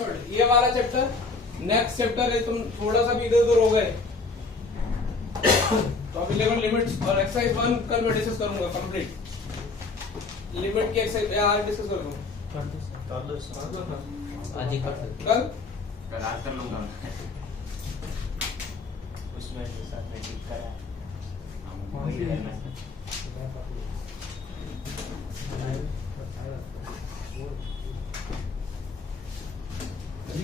ये वाला chapter, next chapter है, तुम थोड़ा सा भी इधर उधर हो गए तो अब 11 लिमिट्स और एक्सरसाइज 1 कल मैं डिस्कस करूंगा कंप्लीट। लिमिट की एक्सरसाइज आज डिस्कस कर दूं, कर दो आज ही कर सकते कल आज कर लूंगा उसमें जो साथ में ठीक करा वही है मैं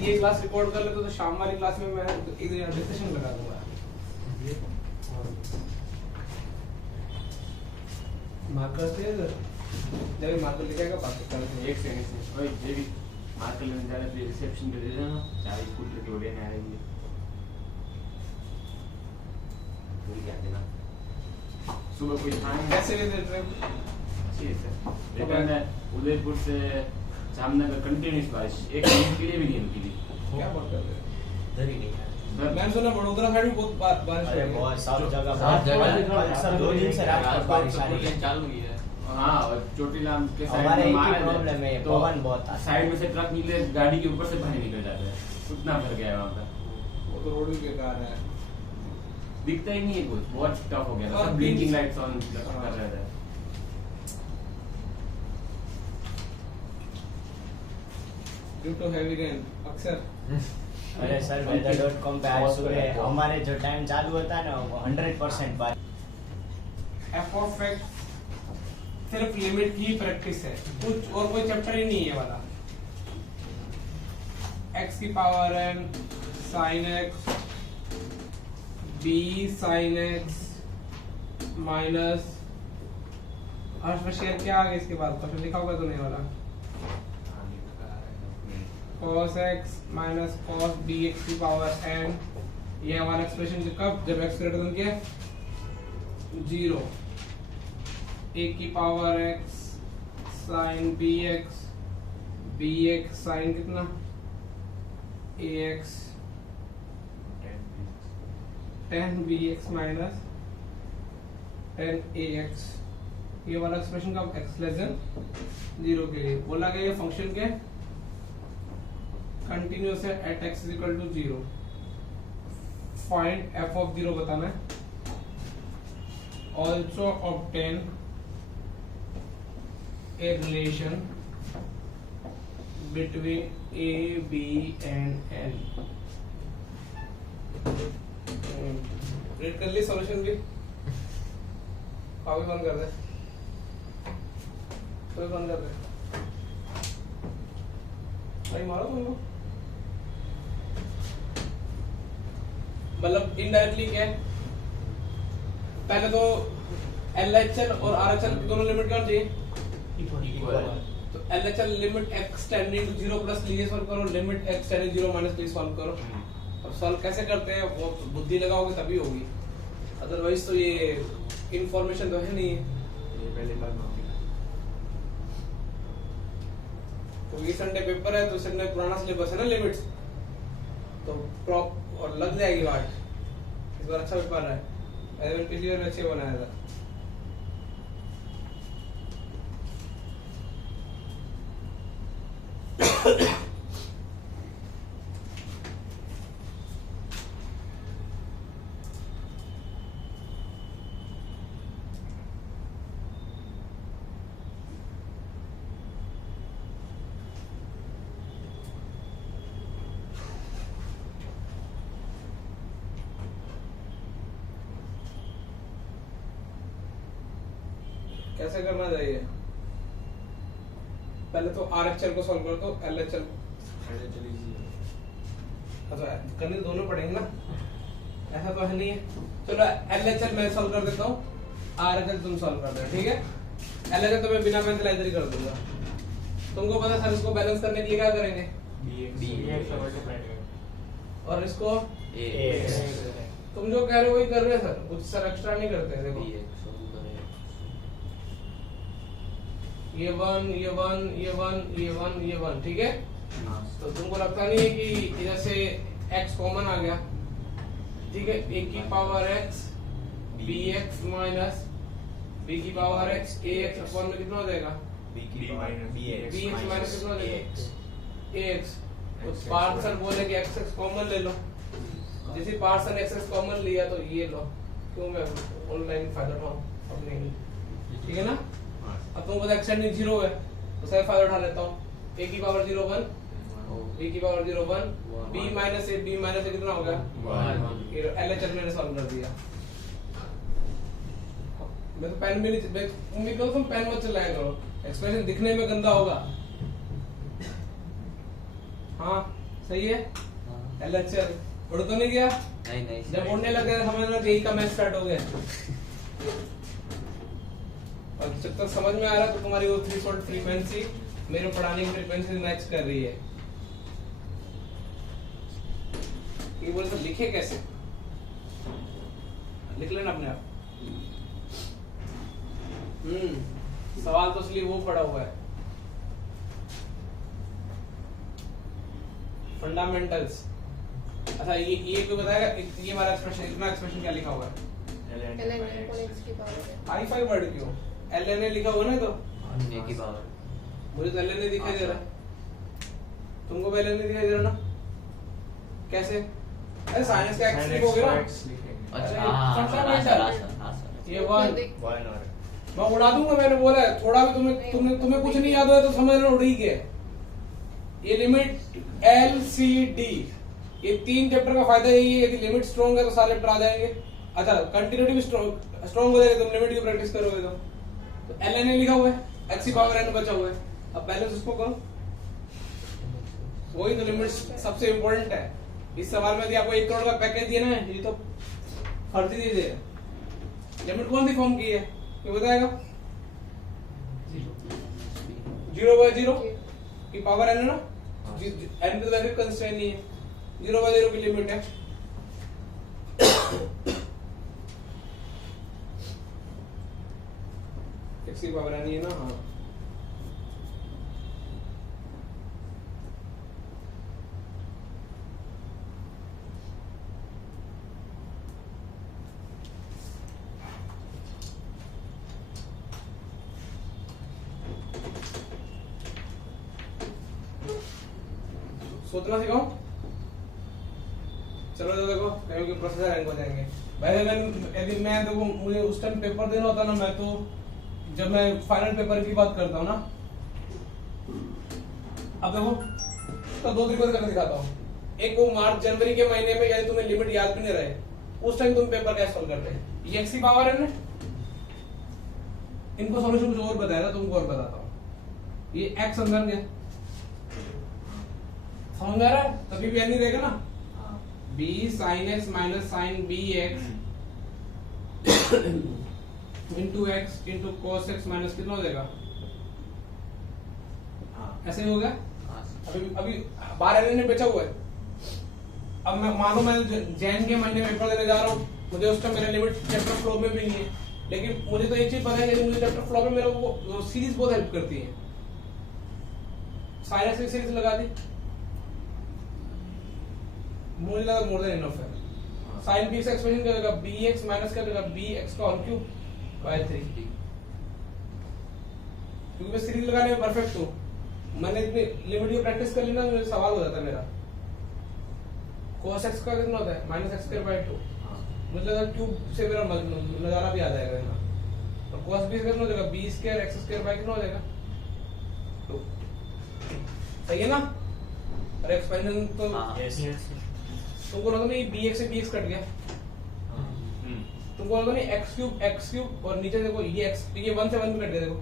ये क्लास रिकॉर्ड कर ले तो शाम वाली क्लास में मैं एक डिस्कशन लगा दूंगा। मार्कर से जब मार्कर लेके आएगा बात करते हैं। एक सेकंड से ओए ये भी मार्कर लेने जा रहे थे रिसेप्शन पे दे देना 40 फुट के जोड़े ना आएंगे पूरी क्या देना सुबह कोई खाने कैसे ले दे रहे अच्छी है सर रिटर्न है उदयपुर से जामनगर कंटिन्यूस बारिश एक दिन के लिए भी नहीं रुकी थी क्या बात कर रहे हैं? इधर ही नहीं है। मैंने सुना वडोदरा साइड भी बहुत बारिश हो अरे रही है। बहुत सब जगह सब जगह बहुत सब 2 दिन से रात को बारिश आ रही है चालू हुई है। हाँ और चोटीलाम के हमारे साइड में एक ही मारा प्रॉब्लम है, तो पवन बहुत आता है। साइड में से ट्रक निकले गाड़ी के ऊपर से पानी निकल जाता है उतना भर गया है वहाँ पर वो तो रोड भी बेकार है। दिखता ही नहीं है कुछ बहुत टफ हो गया था और सब ब्लिंकिंग बीच- लाइट्स ऑन कर रहे थे ड्यू टू हैवी रेन अक्सर अरे सर weather.com पे आज सुबह हमारे जो टाइम चालू होता है ना वो 100% बारिश। एफ ऑफ एक्स सिर्फ लिमिट की प्रैक्टिस है, कुछ और कोई चैप्टर ही नहीं है वाला। x की power n sin x b sin x minus Harsh में शेयर क्या आ गया इसके बाद क्वेश्चन लिखा होगा तो नहीं वाला cos x minus cos bx की पावर n ये हमारा एक्सप्रेशन कब जब x ग्रेटर देन क्या 0 a की power x sin bx sin कितना ax tan bx minus tan ax ये वाला एक्सप्रेशन का x लेस देन 0 के लिए बोला गया ये फंक्शन के कंटिन्यूअस है at x is equal to 0 find f of 0 बताना है also obtain a relation between a b and n read कर ली सॉल्यूशन भी काफी बंद कर दे कोई बंद कर दे नहीं मारो तुमको मतलब इनडायरेक्टली क्या है पहले तो LHL और RHL दोनों लिमिट क्या चाहिए इक्वल तो LHL limit x tending to 0 plus लीजिए सॉल्व करो limit x tending 0 minus please solve करो। अब सॉल्व कैसे करते हैं वो बुद्धि लगाओगे तभी होगी अदरवाइज तो ये इंफॉर्मेशन तो है नहीं ये पहले बार तो ये संडे पेपर है तो संडे पुराना सिलेबस है ना लिमिट्स तो प्रॉप और लग जाएगी वाट इस बार अच्छा पेपर है एवन पिछली बार अच्छे बनाया था। कैसे करना चाहिए पहले तो RHL को सॉल्व कर दो LHL अच्छा करने तो दोनों पड़ेंगे ना ऐसा तो है नहीं है चलो LHL मैं सॉल्व कर देता हूँ RHL तुम सॉल्व कर दो ठीक है। LHL तो मैं बिना पेंसिलाइजर ही कर दूंगा तुमको पता सर इसको बैलेंस करने के लिए क्या करेंगे और इसको तुम जो कह रहे हो वही कर रहे हैं सर कुछ सर एक्स्ट्रा नहीं करते हैं देखो ये वन ठीक है तो तुमको लगता नहीं है कि इधर से x कॉमन आ गया ठीक है a की power x bx minus b की पावर x ax अपॉन में कितना हो जाएगा b की पावर bx bx माइनस कितना हो जाएगा ax तो पार्सन बोले कि एक्स एक्स कॉमन ले लो, जैसे पार्सन एक्स एक्स कॉमन लिया तो ये लो, क्यों मैं ऑनलाइन फायदा उठाऊं अपने, ठीक है ना। अब तुमको पता एक्सटेंडिंग 0 है तो सही फायदा उठा लेता हूँ। a की पावर 0 1, b की पावर 0 1, b माइनस a कितना हो गया 1, LHS मैंने सॉल्व कर दिया। मैं तो पेन भी नहीं, उम्मीद करो तुम पेन मत चलाया करो, एक्सप्रेशन दिखने में गंदा होगा। हाँ सही है। LHS उड़ तो नहीं गया? नहीं जब उड़ने लगे समझ में यही का मैच स्टार्ट हो गया। और जब तक समझ में आ रहा तो तुम्हारी वो थ्रीशोल्ड फ्रीक्वेंसी मेरे पढ़ाने की फ्रीक्वेंसी से मैच कर रही है। ये बोले तो लिखे कैसे, लिख लेना अपने आप। सवाल तो इसलिए वो पड़ा हुआ है, फंडामेंटल्स। अच्छा ये कोई बताएगा ये हमारा एक्सप्रेशन, इतना एक्सप्रेशन क्या लिखा हुआ है? आई फाई वर्ड क्यों? ln लिखा हुआ ना, तो a की पावर मुझे तो ln दिखाई दे रहा है, तुमको भी ln दिखाई दे रहा ना? कैसे? अरे साइंस का एक्स हो गया। ये वन मैं उड़ा दूंगा, मैंने बोला है थोड़ा भी तुम्हें कुछ नहीं याद हो तो समझ लो उड़ ही गया। ये लिमिट एल सी डी, ये 3 चैप्टर का फायदा यही है, यदि लिमिट स्ट्रॉन्ग है तो सारे चैप्टर आ जाएंगे। अच्छा कंटिन्यूटी भी स्ट्रॉन्ग हो जाएगी, तुम लिमिट की प्रैक्टिस करोगे तो ln लिखा हुआ है, x की पावर n बचा हुआ है। अब बैलेंस उसको करो, वही तो लिमिट सबसे इंपॉर्टेंट है। इस सवाल में यदि आपको 1 करोड़ का पैकेज दिया ना, ये तो फर्जी दे दे। लिमिट कौन सी फॉर्म की है ये बताएगा? 0/0 की पावर n है ना, n तो वैसे कंस्ट्रेंट नहीं है, 0/0 की लिमिट है। x की पावर n है ना, हाँ सोचना सिखाओ। चलो तो देखो क्योंकि प्रोसेसर हैंग हो जाएंगे। यदि मैं देखो मुझे उस टाइम पेपर देना होता ना, मैं तो जब मैं फाइनल पेपर की बात करता हूँ ना, अब देखो तो 2 तरीके से करके दिखाता हूँ। एक वो मार्च जनवरी के महीने में यदि तुम्हें लिमिट याद भी नहीं रहे, उस टाइम तुम पेपर कैसे सॉल्व करते हैं? ये एक्स की पावर है ना, इनको सॉल्यूशन कुछ और बताया था, तुमको और बताता हूँ। ये एक्स अंदर गया, समझ आ रहा है? तभी भी नहीं रहेगा ना, b sin x minus sin bx into x into cos x minus कितना हो जाएगा? ऐसे हो गया। अभी 12 ने बचा हुआ है। अब मैं मानो मैं जैन के महीने में पेपर देने जा रहा हूँ, मुझे उस टाइम मेरा लिमिट चैप्टर फ्लो में भी नहीं है, लेकिन मुझे तो एक चीज पता है कि मुझे चैप्टर फ्लो में मेरा वो सीरीज बहुत हेल्प करती है। साइनस की सीरीज लगा दी, मुझे लगा मोर देन इनफ है। sin bx एक्सप्रेशन क्या होगा? bx माइनस क्या होगा? bx का होल क्यूब बाय 3। क्योंकि मैं सीरीज लगाने में परफेक्ट हूँ, मैंने इतनी लिमिट की प्रैक्टिस कर ली ना, मुझे सवाल हो जाता है मेरा। cos x का कितना होता है? Minus x square by 2। मुझे लगा क्यूब से मेरा नजारा भी आ जाएगा ना। और cos b कितना हो जाएगा? b square x square by कितना हो जाएगा? 2। सही है ना? और एक्सपेंशन तो तुमको लगा नहीं bx से bx कट गया, तुमको लगा नहीं x क्यूब और नीचे देखो ये x, ये 1 से 1 भी कट गया देखो।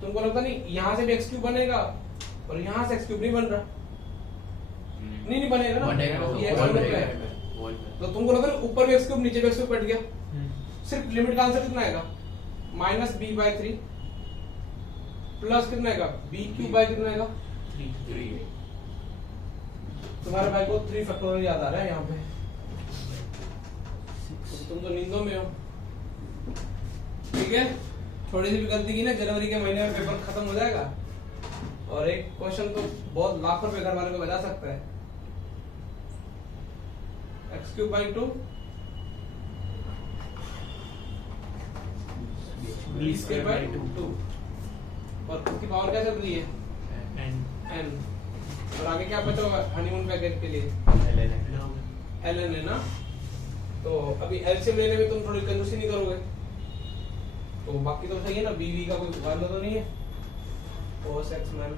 तुमको लगता नहीं यहाँ से भी x क्यूब बनेगा और यहाँ से x क्यूब नहीं बन रहा? नहीं बनेगा ना, ये x क्यूब है। तो तुमको लगा नहीं ऊपर भी x क्यूब नीचे भी x क्यूब कट गया। सिर्फ लिमिट का आंसर कितना आएगा? माइनस b बाय 3 प्लस कितना आएगा? b क्यूब बाय कितना आएगा? 3। तुम्हारे भाई को 3 फैक्टोरियल याद आ रहा है यहाँ पे, तुम तो नींदों में हो। ठीक है, थोड़ी सी भी गलती की ना, जनवरी के महीने में पेपर खत्म हो जाएगा। और एक क्वेश्चन तो बहुत लाखों रुपए घर वाले को बता सकता है। x cube by 2 b square by 2 और उसकी पावर क्या चल रही है? n। और आगे क्या बचा हुआ हनीमून पैकेज के लिए एलएन है ना। तो अभी एलसीएम लेने में तुम थोड़ी कंजूसी नहीं करोगे, तो बाकी तो सही है ना, बीवी का कोई वादा तो नहीं है। cos x मैन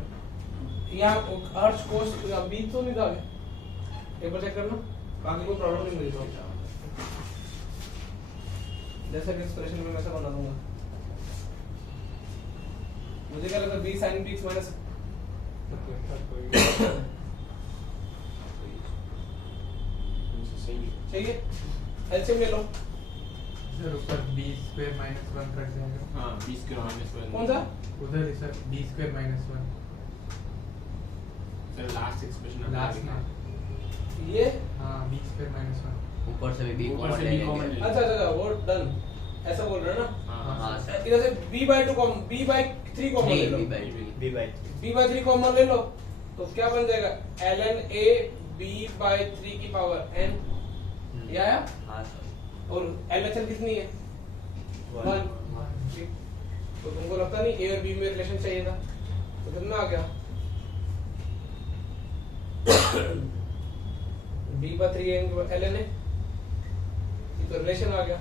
यहाँ अर्श कोस बी तो नहीं था, एक बार चेक करना, बाकी कोई प्रॉब्लम नहीं मिली तो जैसा कि एक्सप्रेशन में वैसा बना दूंगा। मुझे क्या लगता है b sin bx माइनस सही है। एलसीएम ले लो सर, ऊपर b स्क्वायर माइनस 1 कट जाएगा। हाँ 20 के माइनस 1 कौन सा उधर ही sir b square minus 1 sir last expression last में। ये हाँ b स्क्वायर माइनस 1 ऊपर से भी ऊपर से b कॉमन ले अच्छा अच्छा वो डन, ऐसा बोल रहे हो ना। हाँ सर इधर से b/2 कॉमन b/3 कॉमन ले लो, b/3 कॉमन ले लो तो क्या बन जाएगा ln a b/3 की पावर n, ये आया। हाँ सर और LHL कितनी है 1। तो तुमको लगता नहीं a और b में रिलेशन चाहिए था, तो कितना आ गया b/3 ln a, ये तो रिलेशन आ गया।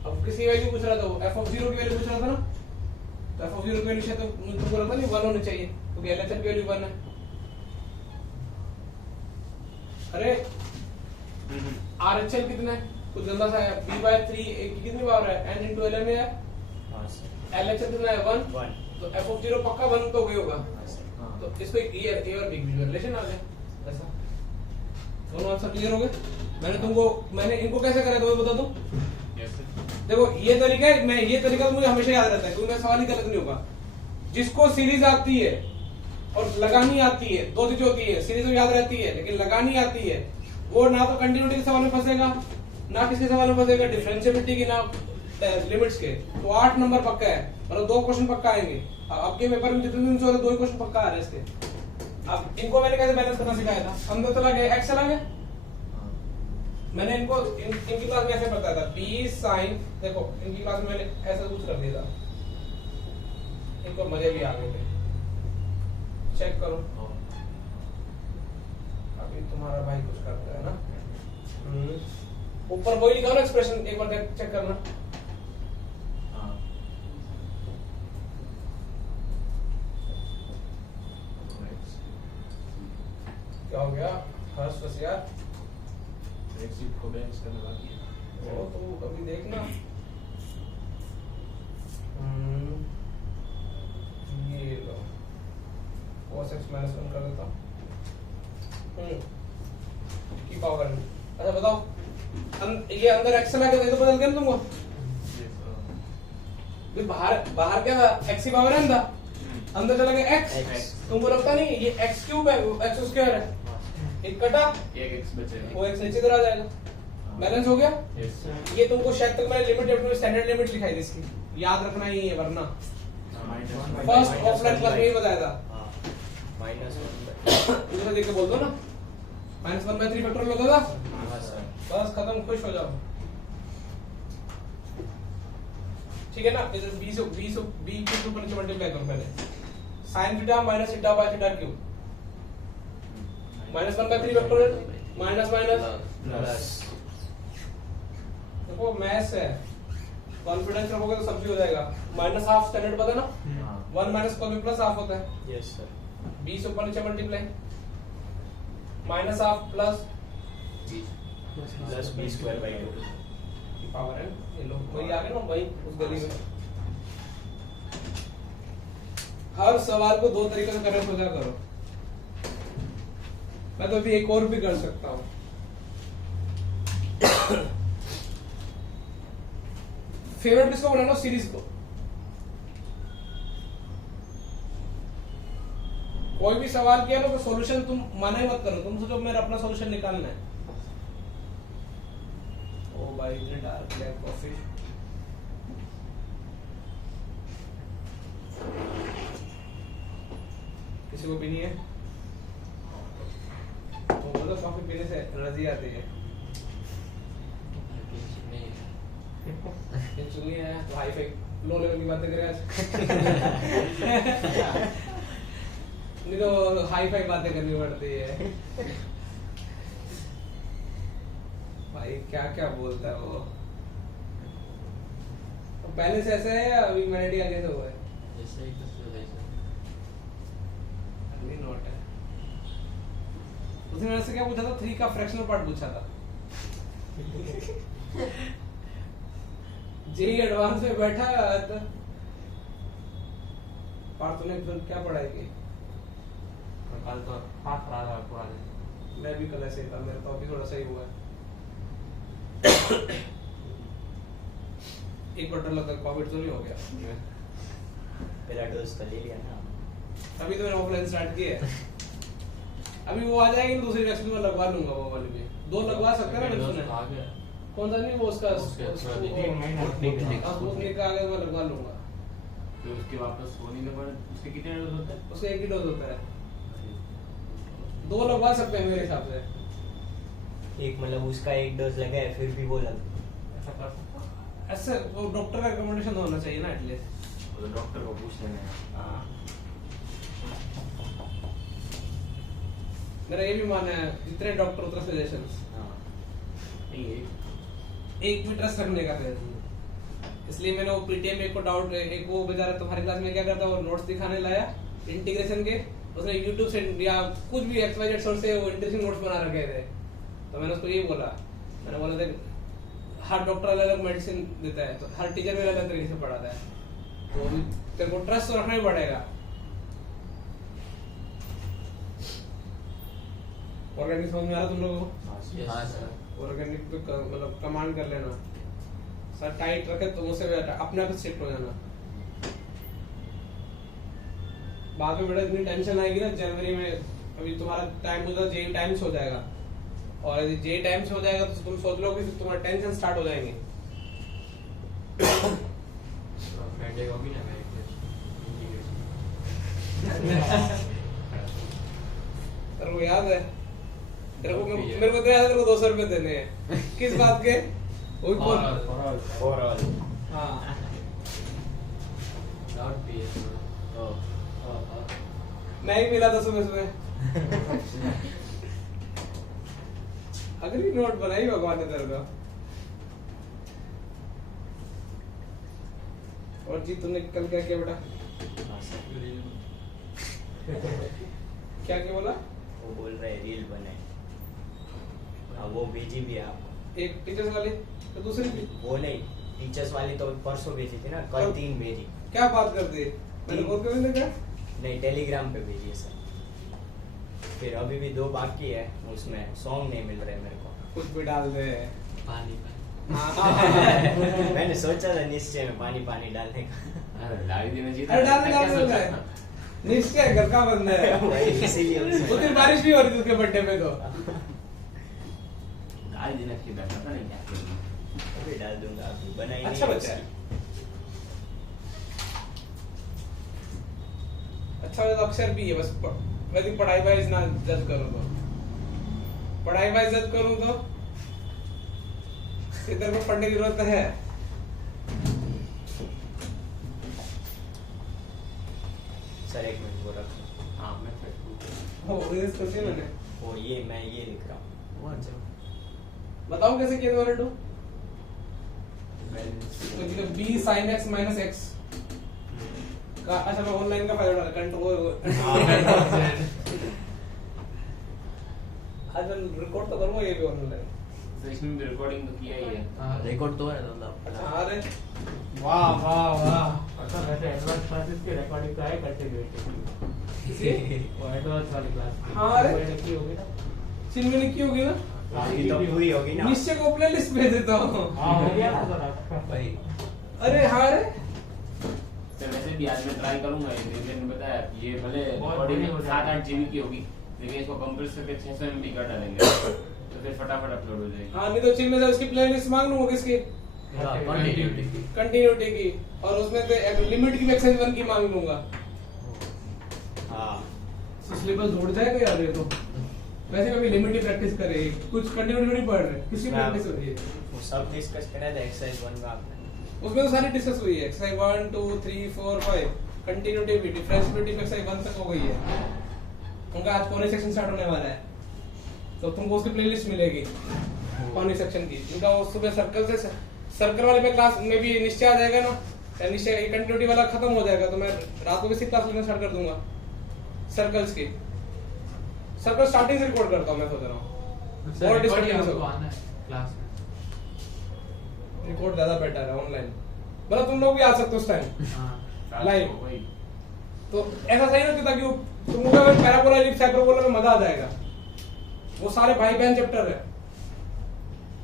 अब किसी वैल्यू पूछ रहा था वो f(0) की वैल्यू पूछ रहा था ना, तो f(0) की वैल्यू शायद तुमको लगता नहीं 1 होनी चाहिए क्योंकि LHL की वैल्यू 1 है। अरे RHL कितना है, कुछ गंदा सा है, b/3 की कितनी पावर है n into ln है। हाँ सर LHL कितना है 1, 1 तो f(0) पक्का 1 तो गई होगा। हाँ सर तो इसको ये a और b में रिलेशन आ गया ऐसा। दोनों आंसर क्लियर हो गए। मैंने इनको कैसे करा तो बता दूं। देखो ये तरीका है, मैं ये तरीका तो मुझे हमेशा याद रहता है क्योंकि मेरा सवाल ही गलत नहीं होगा। जिसको सीरीज आती है और लगानी आती है, दो चीजें होती है, सीरीज में याद रहती है लेकिन लगानी आती है, वो ना तो कंटिन्यूटी के सवाल में फंसेगा ना किसके सवाल में फंसेगा, डिफरेंशिएबिलिटी की ना लिमिट्स के। तो 8 नंबर पक्का है, मतलब 2 क्वेश्चन पक्का आएंगे। अब के पेपर में जितने दिन से हो रहे 2 क्वेश्चन पक्का आ रहे हैं इसके। अब इनको मैंने कैसे बैलेंस करना सिखाया था, अंदर चला गया x चला गया। मैंने इनको इनकी क्लास में ऐसे बताया था b sin, देखो इनकी क्लास में मैंने ऐसा कुछ कर दिया था, इनको मजे भी आ गए थे। चेक करो अभी तुम्हारा भाई कुछ करता है ना। ऊपर वही लिखा ना एक्सप्रेशन, एक बार चेक करना। क्या हो गया हर्ष बस यार, एक्सिट को बैलेंस करना बाकी है। वो तो अभी देखना। ये लो cos x माइनस 1 कर देता हूँ की पावर। अच्छा बताओ ये अंदर x चला गया तो बदल गया ना तुमको। भी बाहर क्या था x की पावर n था, अंदर चला गया x। तुमको लगता नहीं ये x क्यूब है x स्क्वायर है, एक कटा एक x बचेगा, वो x नीचे इधर आ जाएगा, बैलेंस हो गया। यस ये तुमको शायद तक मैंने लिमिट स्टैंडर्ड लिमिट लिखाई थी इसकी, याद रखना ही है वरना फर्स्ट ऑफलाइन क्लास में ही बताया था। -1 इधर देख के बोल दो ना -1/3 फैक्टोरियल होता था, हाँ सर बस खत्म, खुश हो जाओ। ठीक है ना। इधर b के ऊपर नीचे मल्टीप्लाई करो पहले, sin theta minus theta by theta cube -1/3 factorial minus plus. देखो मैथ्स है, कॉन्फिडेंस रखोगे तो सब भी हो जाएगा। -½ स्टैंडर्ड पता ना, 1 माइनस को भी प्लस हाफ होता है। यस सर 20 ऊपर नीचे मल्टीप्लाई -½ प्लस प्लस b²/2 की पावर है। ये लो वही आ गए ना, वही उस गली में। हर सवाल को 2 तरीके से करने सोचा करो। मैं तो अभी एक और भी कर सकता हूँ। फेवरेट किसको बनाना, सीरीज को। कोई भी सवाल किया ना तो सॉल्यूशन तुम मना ही मत करो, तुम सोचो मेरा अपना सॉल्यूशन निकालना है। ओ भाई इतने डार्क ब्लैक कॉफी। किसी को पीनी है तो बोलो, कॉफी पीने से एनर्जी आती है। सुनिए है तो हाई फाई लो लेवल की बातें करें आज। नहीं तो हाई फाई बातें करनी पड़ती है। भाई क्या क्या बोलता है वो। तो पहले से ऐसे है या अभी मैनेडी आगे से हुआ है? जैसे ही कुछ तो वैसा। अभी नोट है। उसने मेरे से क्या पूछा था? 3 का फ्रैक्शनल पार्ट पूछा था। जेई एडवांस में बैठा तो पार्थ ने फिर क्या पढ़ाई की? कल तो हाथ खराब है पूरा दिन। मैं भी कल ऐसे ही था, मेरा तो अभी थोड़ा सही हुआ है। एक क्वार्टर लगा कोविड तो नहीं हो गया। पहला डोज तो ले लिया ना। अभी तो मैंने ऑफलाइन स्टार्ट किया है। अभी वो आ जाएगी तो दूसरी वैक्सीन में लगवा लूंगा वो वाली भी। 2 लगवा सकते हैं ना मैंने सुना आ है। गया। कौन सा नहीं वो उसका तीन महीना स्पुतनिक का आगे मैं लगवा लूंगा। फिर उसके वापस होने के बाद उसके कितने डोज होते हैं? उसका एक ही डोज होता है। 2 लगवा सकते हैं मेरे हिसाब से। एक मतलब उसका एक डोज लगा है फिर भी वो लग ऐसा कर सकता हूँ। ऐसे वो डॉक्टर का रिकमेंडेशन होना चाहिए ना एटलीस्ट। वो तो डॉक्टर को पूछ लेना है। मेरा ये भी मानना है जितने डॉक्टर उतने सजेशंस। नहीं एक भी ट्रस्ट रखने का है। इसलिए मैंने वो पीटीएम में एक को डाउट एक वो बेचारा तुम्हारी क्लास में क्या करता वो नोट्स दिखाने लाया इंटीग्रेशन के। उसने यूट्यूब से या कुछ भी XYZ सोर्स से वो इंटरेस्टिंग नोट्स बना रखे थे। तो मैंने उसको यही बोला, मैंने बोला देख हर डॉक्टर अलग अलग मेडिसिन देता है, तो हर टीचर भी अलग अलग तरीके से पढ़ाता है, तो अभी तेरे को ट्रस्ट तो रखना ही पड़ेगा। ऑर्गेनिक समझ में आ रहा तुम लोगों को? हाँ सर। ऑर्गेनिक पे मतलब कमांड कर लेना सर, टाइट रखे तो मुझसे अपने आप शिफ्ट हो जाना। बाद में बेटा इतनी टेंशन आएगी ना जनवरी में, अभी तुम्हारा टाइम होता है जेई टाइम से हो जाएगा, और यदि जेई टाइम से हो जाएगा तो तुम सोच लो कि फिर तुम्हारा टेंशन स्टार्ट हो जाएंगे। फ्राइडे को भी ना मैं तेरे को याद है? तेरे को मेरे को तो याद है तेरे को 200 रुपए देने हैं। किस बात के? वही बोल। ओवरऑल हाँ डाउट भी है। नहीं मिला था सुबह सुबह। अगली नोट बनाई भगवान ने तेरे को। और जी तुमने कल क्या किया बेटा? क्या क्या बोला? वो बोल रहे रील बनाए। हाँ वो भेजी भी है आपको। एक टीचर्स वाली तो दूसरी भी। वो नहीं टीचर्स वाली तो परसों भेजी थी ना, कल 3 भेजी। क्या बात करते? मैंने बहुत कभी नहीं देखा। नहीं टेलीग्राम पे भेजी है सर। फिर अभी भी 2 बाकी है, उसमें सॉन्ग नहीं मिल रहे मेरे को। कुछ भी डाल दे। पानी मैंने सोचा था निश्चय में पानी पानी डालने का। अरे डाल ही देना चाहिए था। अरे डाल दे, क्या डाल दे, सोचा डाल दे। था? निश्चय घर का बंदा है। वही इसीलिए उस दिन बारिश भी हो रही थी उसके बर्थडे पे तो। डाल देना चाहिए था, पता नहीं क्या किया। अभी डाल दूंगा, अभी बनाई अच्छा नहीं बच्चा है। अच्छा तो अक्षर भी है, बस यदि पढ़ाई वाइज ना जज करूं तो, पढ़ाई वाइज जज करूं तो इधर को पढ़ने की जरूरत है। सर 1 मिनट वो रखो। हाँ मैं फेसबुक हो रिलीज कर दिया मैंने। वो ये मैं ये लिख रहा हूँ। वो अच्छा बताओ कैसे किया 2 बैलेंस तो b sin x minus x का। अच्छा मैं ऑनलाइन का फायदा उठा कंट्रोल। आज मैं रिकॉर्ड तो करूंगा ये भी ऑनलाइन। तो इसमें भी रिकॉर्डिंग तो किया ही है। हाँ। रिकॉर्ड तो है मतलब। अच्छा हाँ रे, वाह वाह वाह। अच्छा वैसे एडवांस क्लासेस की रिकॉर्डिंग तो है कंटिन्यूटी। किसी वो एडवांस वाली क्लास हाँ अरे। की होगी ना। चिन्ह ने की होगी ना? अभी तो पूरी होगी ना। निश्चय को प्लेलिस्ट भेज देता हूँ। हाँ हो गया ना सर। भाई अरे हाँ रे, तो वैसे भी आज मैं ट्राई करूंगा ये दिन बताया ये भले बहुत रिकॉर्डिंग बड़ी हो जाएगी। 7-8 GB की होगी, लेकिन इसको कंप्रेस करके 600 MB कर डालेंगे तो फिर फटाफट अपलोड हो जाएगी। हाँ नहीं तो चिन्ह से उसकी प्लेलिस्ट मांग लूंगा किसकी कंटिन्यूटी की। कंटिन्यूटी की, और उसमें तो लिमिट की एक्सरसाइज 1 की मांग लूंगा। हाँ सिलेबस जोड़ जाएगा यार ये तो। वैसे मैं भी लिमिट की प्रैक्टिस करे, कुछ कंटिन्यूटी नहीं पढ़ रहे, किसकी प्रैक्टिस हो रही है? वो सब डिस्कस करा था एक्सरसाइज 1 में आपने। उसमें तो सारी डिस्कस हुई है, एक्सरसाइज 1 2 3 4 5 कंटिन्यूटी भी, डिफरेंशिएबिलिटी में एक्सरसाइज 1 तक हो गई है। उनका आज कॉर्निंग सेक्शन स्टार्ट होने वाला है, तो तुमको उसकी प्लेलिस्ट मिलेगी कॉर्निंग सेक्शन की। इनका वो सुबह सर्कल वाले में क्लास में भी निश्चय आ जाएगा ना, निश्चय कंटिन्यूटी वाला खत्म हो जाएगा, तो मैं रात को भी क्लास लेना स्टार्ट कर दूंगा सर्कल्स की। सर्कल स्टार्टिंग से रिकॉर्ड करता हूँ मैं, सोच रहा हूँ और डिस्कशन आपको आना है क्लास में। रिकॉर्ड ज्यादा बेटर है ऑनलाइन, मतलब तुम लोग भी आ सकते हो उस टाइम हाँ लाइव। वही तो ऐसा सही ना ताकि तुमको अगर पैराबोला एलिप्स हाइपरबोला में मजा आ जाएगा, वो सारे भाई बहन चैप्टर है।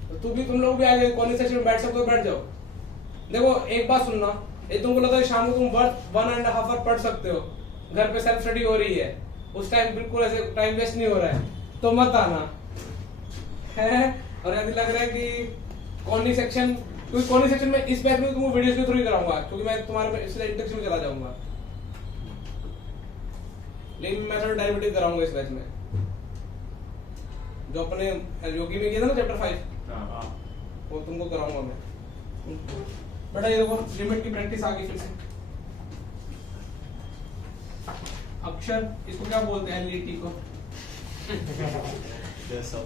तो तुम लोग भी आगे कॉलेज सेक्शन में बैठ सकते हो, बैठ जाओ। देखो एक बात सुनना, ये तुमको लगता है शाम को तुम 1.5 आवर पढ़ सकते हो, घर पे सेल्फ स्टडी हो रही है, उस टाइम बिल्कुल ऐसे टाइम वेस्ट नहीं हो रहा है, तो मत आना है। और यदि लग रहा है कि कॉर्निंग सेक्शन, क्योंकि कॉर्निंग सेक्शन में इस बैच में तुमको वीडियोस के थ्रू ही कराऊंगा, क्योंकि मैं तुम्हारे में इसलिए इंट्रोडक्शन में चला जाऊंगा, लेकिन मेथड डेरिवेटिव कराऊंगा इस बैच में, जो अपने योगी में किया था ना चैप्टर 5, हाँ वो तुमको कराऊंगा मैं। बेटा ये देखो लिमिट की प्रैक्टिस आ गई फिर से। अक्षर इसको क्या बोलते हैं, एलईटी को? 200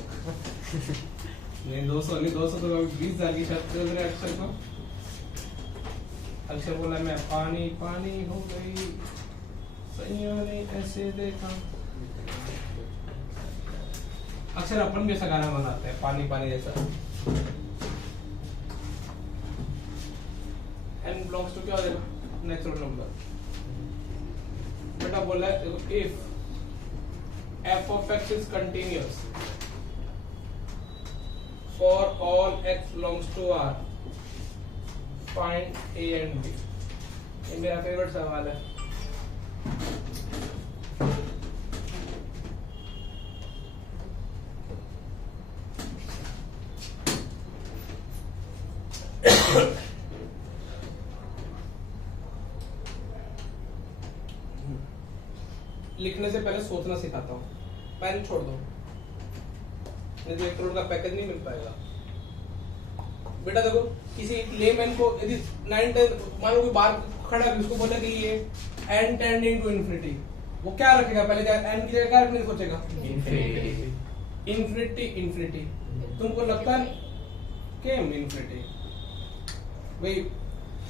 नहीं 200 नहीं, 200 तो 20,000 की शर्त चल रही है अक्षर को। अक्षर बोला मैं पानी पानी हो गई, सैया ने ऐसे देखा। अक्षर अपन भी ऐसा गाना बनाते हैं, पानी पानी जैसा। n belongs to क्या हो जाएगा, नेक्स्ट रोल नंबर। बेटा बोला है if f of x is continuous for all x belongs to R, find a and b। ये मेरा फेवरेट सवाल है। लिखने से पहले सोचना सिखाता हूँ, पेन छोड़ दो, नहीं तो 1 करोड़ का पैकेज नहीं मिल पाएगा। बेटा देखो किसी लेमैन को यदि 9-10 मान लो कोई बाहर खड़ा है, उसको बोला कि ये n टेंडिंग टू इन्फिनिटी, वो क्या रखेगा पहले, क्या n की जगह क्या रखने की सोचेगा, इन्फिनिटी। इन्फिनिटी तुमको लगता है केम इन्फिनिटी, भाई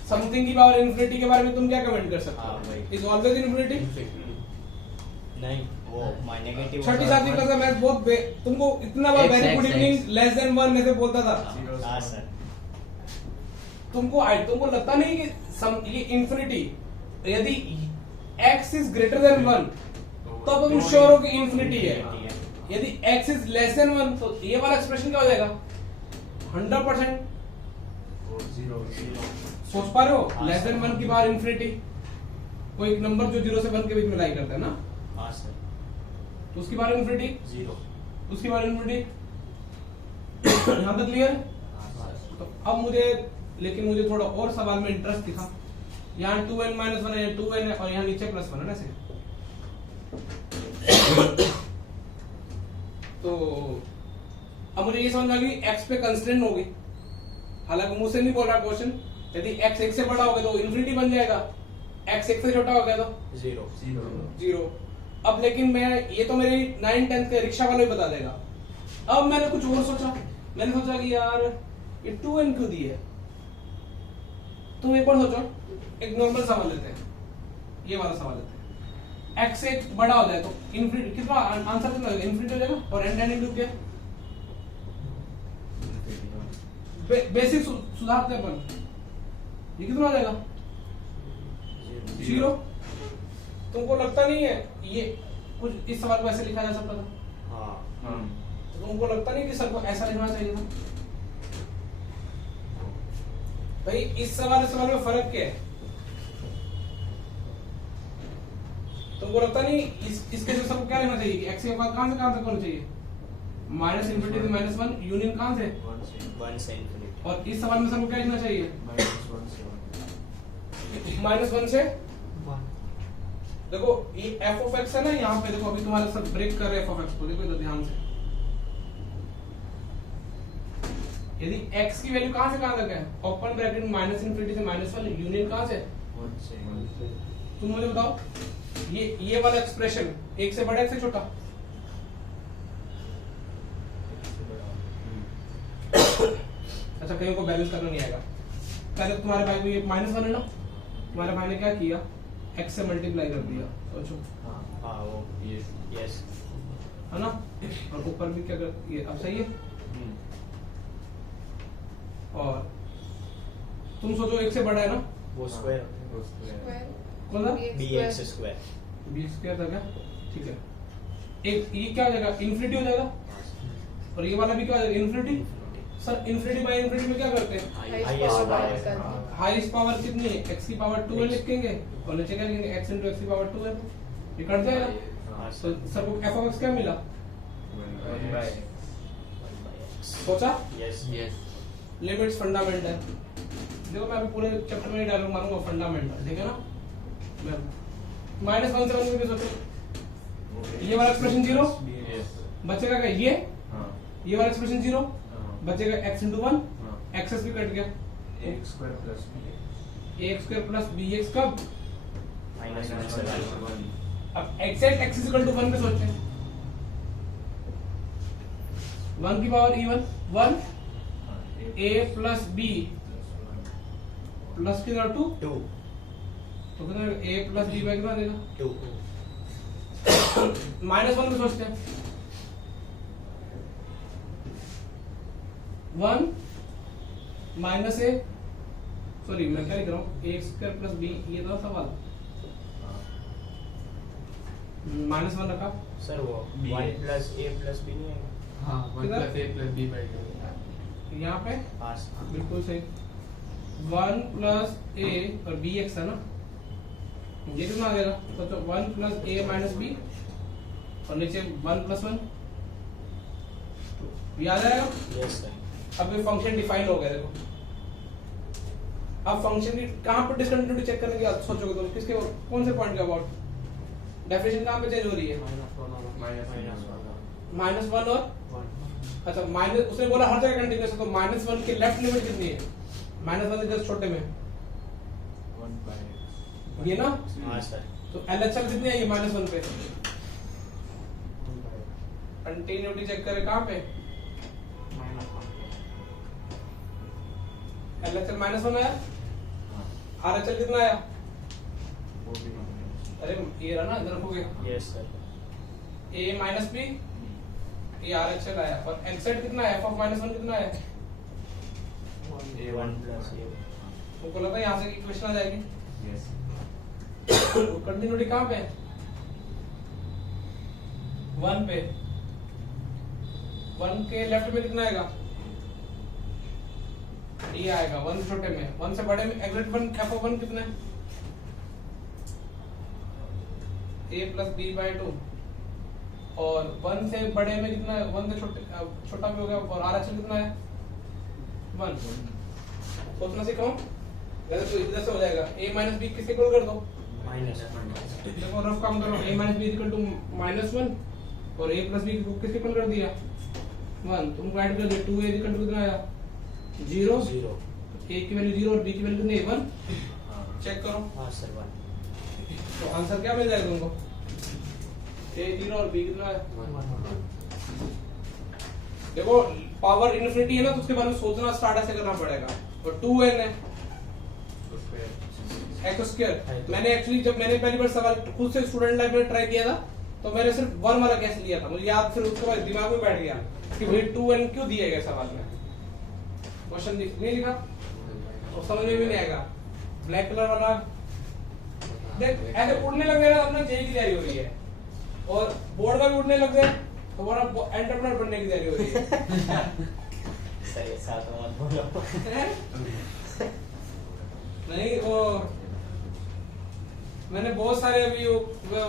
समथिंग की पावर इन्फिनिटी के बारे में तुम क्या कमेंट कर सकते हो, इज ऑलवेज इन्फिनिटी? नहीं, वो नेगेटिव छठी सातवीं क्लास में मैथ बहुत तुमको इतना बार very good evening less than 1 ऐसे बोलता था। हां सर, तुमको लगता नहीं कि ये इंफिनिटी, यदि x इज ग्रेटर देन 1 तो तुम श्योर हो कि इंफिनिटी है। यदि x इज लेस देन 1 तो ये वाला एक्सप्रेशन क्या हो जाएगा, 100%। सोच पा रहे हो, लेस देन 1 की पावर इंफिनिटी, कोई एक नंबर जो 0 से 1 के बीच में लाई करता है ना, हां सर, तो उसकी पावर इंफिनिटी 0, उसकी पावर इंफिनिटी। यहां तक क्लियर? तो अब मुझे थोड़ा और सवाल में इंटरेस्ट दिखा। यहाँ 2n - 1 है, 2n है, और यहाँ नीचे +1 है ना ऐसे। तो अब मुझे ये समझ आ गई x पे कंस्ट्रेंट होगी, हालांकि मुझसे नहीं बोल रहा क्वेश्चन, यदि x 1 से बड़ा हो गया तो इंफिनिटी बन जाएगा, x 1 से छोटा हो गया तो 0। अब लेकिन मैं ये तो मेरी 9-10 के रिक्शा वाला भी बता देगा। अब मैंने कुछ और सोचा, मैंने सोचा कि यार ये 2n क्यों दी है। तुम एक बार सोचो, एक नॉर्मल सवाल लेते हैं, ये वाला सवाल लेते हैं, x से बड़ा हो जाए तो इंफिनिटी कितना, आंसर कितना होगा, इंफिनिटी हो जाएगा। और n टेंडिंग टू क्या, बेसिक सुधारते अपन, ये कितना हो जाएगा, 0। तुमको लगता नहीं है ये कुछ इस सवाल को ऐसे लिखा जा सकता था? हां, तो तुमको लगता नहीं कि सर को ऐसा लिखना चाहिए था? भाई इस सवाल में फर्क क्या है? तुमको लगता नहीं इसके जो सबको क्या लिखना चाहिए, x के बाद कहां से कहां तक होना चाहिए, -∞ से -1 यूनियन कहां से, 1 से इंफिनिटी। और इस सवाल में सबको क्या लिखना चाहिए, -1 से 1। देखो ये f of x है ना, यहाँ पे देखो अभी तुम्हारे साथ ब्रेक कर रहे हैं f of x को, देखो इधर ध्यान से। यदि x की वैल्यू कहां से कहां तक है, ओपन ब्रैकेट -∞ से -1 यूनियन कहां से, तुम मुझे बताओ ये वाला एक्सप्रेशन एक से बड़ा एक से छोटा? अच्छा, कहीं को बैलेंस करना नहीं आएगा। पहले तो तुम्हारे भाई को ये -1 है ना, तुम्हारे भाई ने क्या किया, x से मल्टीप्लाई कर दिया, सोचो। हाँ वो यस है ना, और ऊपर भी क्या कर, ये अब सही है। और तुम सोचो एक से बड़ा है ना, वो स्क्वायर कौन सा? bx स्क्वायर b स्क्वायर था क्या? ठीक है, एक ये क्या हो जाएगा, इन्फिनिटी हो जाएगा, और ये वाला भी क्या हो जाएगा, infinity. Sir infinity by infinity में क्या करते हैं, हाईएस्ट पावर कितनी है, x की पावर 2 है लिखेंगे, और नीचे क्या लिखेंगे, x into x की पावर 2 है, ये कट जाएगा। तो सर को f of x क्या मिला, सोचा? Yes limits fundamental. देखो मैं अभी पूरे चैप्टर में डायलॉग मारूंगा, फंडामेंटल, ठीक है ना। मैं -1 से 1 में सोचो, ये वाला एक्सप्रेशन 0 बचेगा क्या, ये वाला एक्सप्रेशन 0 बचेगा, x into 1, एक्सेस भी कट गया, ax square plus b ax² plus bx कब, -1 अब एग्जैक्ट x इक्वल टू 1 पे सोचते हैं, 1 की power even 1 a plus b plus कितना 2, 2 तो कितना a प्लस b बाय कितना देगा, 2 -1 में सोचते हैं, 1 माइनस a, सॉरी मैं क्या लिख रहा हूँ, a² प्लस b, ये था सवाल, -1 रखा, सर वो 1 प्लस a प्लस b नहीं है? हाँ 1 किधर? + a + b / यहाँ पे पास बिल्कुल सही, 1 प्लस a और bx है ना, ये कितना आ जाएगा, तो 1 प्लस a माइनस b, और नीचे 1 प्लस 1, याद आएगा। Yes sir. अब ये फंक्शन डिफाइन हो गया, देखो अब फंक्शन की कहाँ पर डिसकंटिन्यूटी चेक करने की बात सोचोगे तुम, किसके कौन से पॉइंट के अबाउट, डेफिनेशन कहाँ पे चेंज हो रही है, -1 और अच्छा माइनस, उसने बोला हर जगह कंटीन्यूअस है, तो -1 की लेफ्ट लिमिट कितनी है, -1 से जस्ट छोटे में 1/x ये ना, हाँ सर। तो LHL कितनी आई है -1 पे, कंटिन्यूटी चेक करें कहाँ पे, LHL -1 आया, RHL कितना आया, वो भी अरे ये रहा ना, इधर रखोगे, yes sir. a minus b, ये RHL आया, और एक्सेट कितना है, f of -1 कितना है, a1 प्लस a तो को लगता है यहाँ से इक्वेशन आ जाएगी, यस कंटिन्यूटी कहाँ पे, 1 पे, 1 के लेफ्ट में कितना आएगा, ये आएगा 1 छोटे में, 1 से बड़े में एग्जैक्ट 1 f of 1 कितना है, a प्लस b बाय 2, और 1 से बड़े में कितना है, 1 से छोटा भी हो गया, और RHL कितना है 1, सोचना सीखो, तो इधर से हो जाएगा a माइनस b किसके इक्वल कर दो, -1 देखो रफ काम करो, a minus b equal to -1, और a प्लस b किसके इक्वल कर दिया 1, तुमको ऐड कर दिया, 2a इक्वल टू कितना आया 0, a की वैल्यू 0 और b की वैल्यू कितनी है 1, चेक करो, हाँ सर 1 तो आंसर क्या मिल जाएगा तुमको, a 0 और b कितना है, देखो पावर इन्फिनिटी है ना, तो उसके बारे में सोचना स्टार्ट ऐसे करना पड़ेगा, और 2n है x², मैंने एक्चुअली जब मैंने पहली बार सवाल खुद से स्टूडेंट लाइफ में ट्राई किया था, तो मैंने सिर्फ 1 वाला कैसे लिया था, मुझे याद, फिर उसके बाद दिमाग में बैठ गया कि भाई 2n क्यों दिया गया सवाल में, क्वेश्चन नहीं लिखा और समझ में भी नहीं आएगा, ब्लैक कलर वाला देख ऐसे उड़ने लग गया ना, अपना जेई की तैयारी हो रही है, और बोर्ड का भी उड़ने लग जाए तो हमारा एंटरप्रेन्योर बनने की तैयारी हो रही है। सर ये साथ मत बोलो। नहीं वो मैंने बहुत सारे अभी वो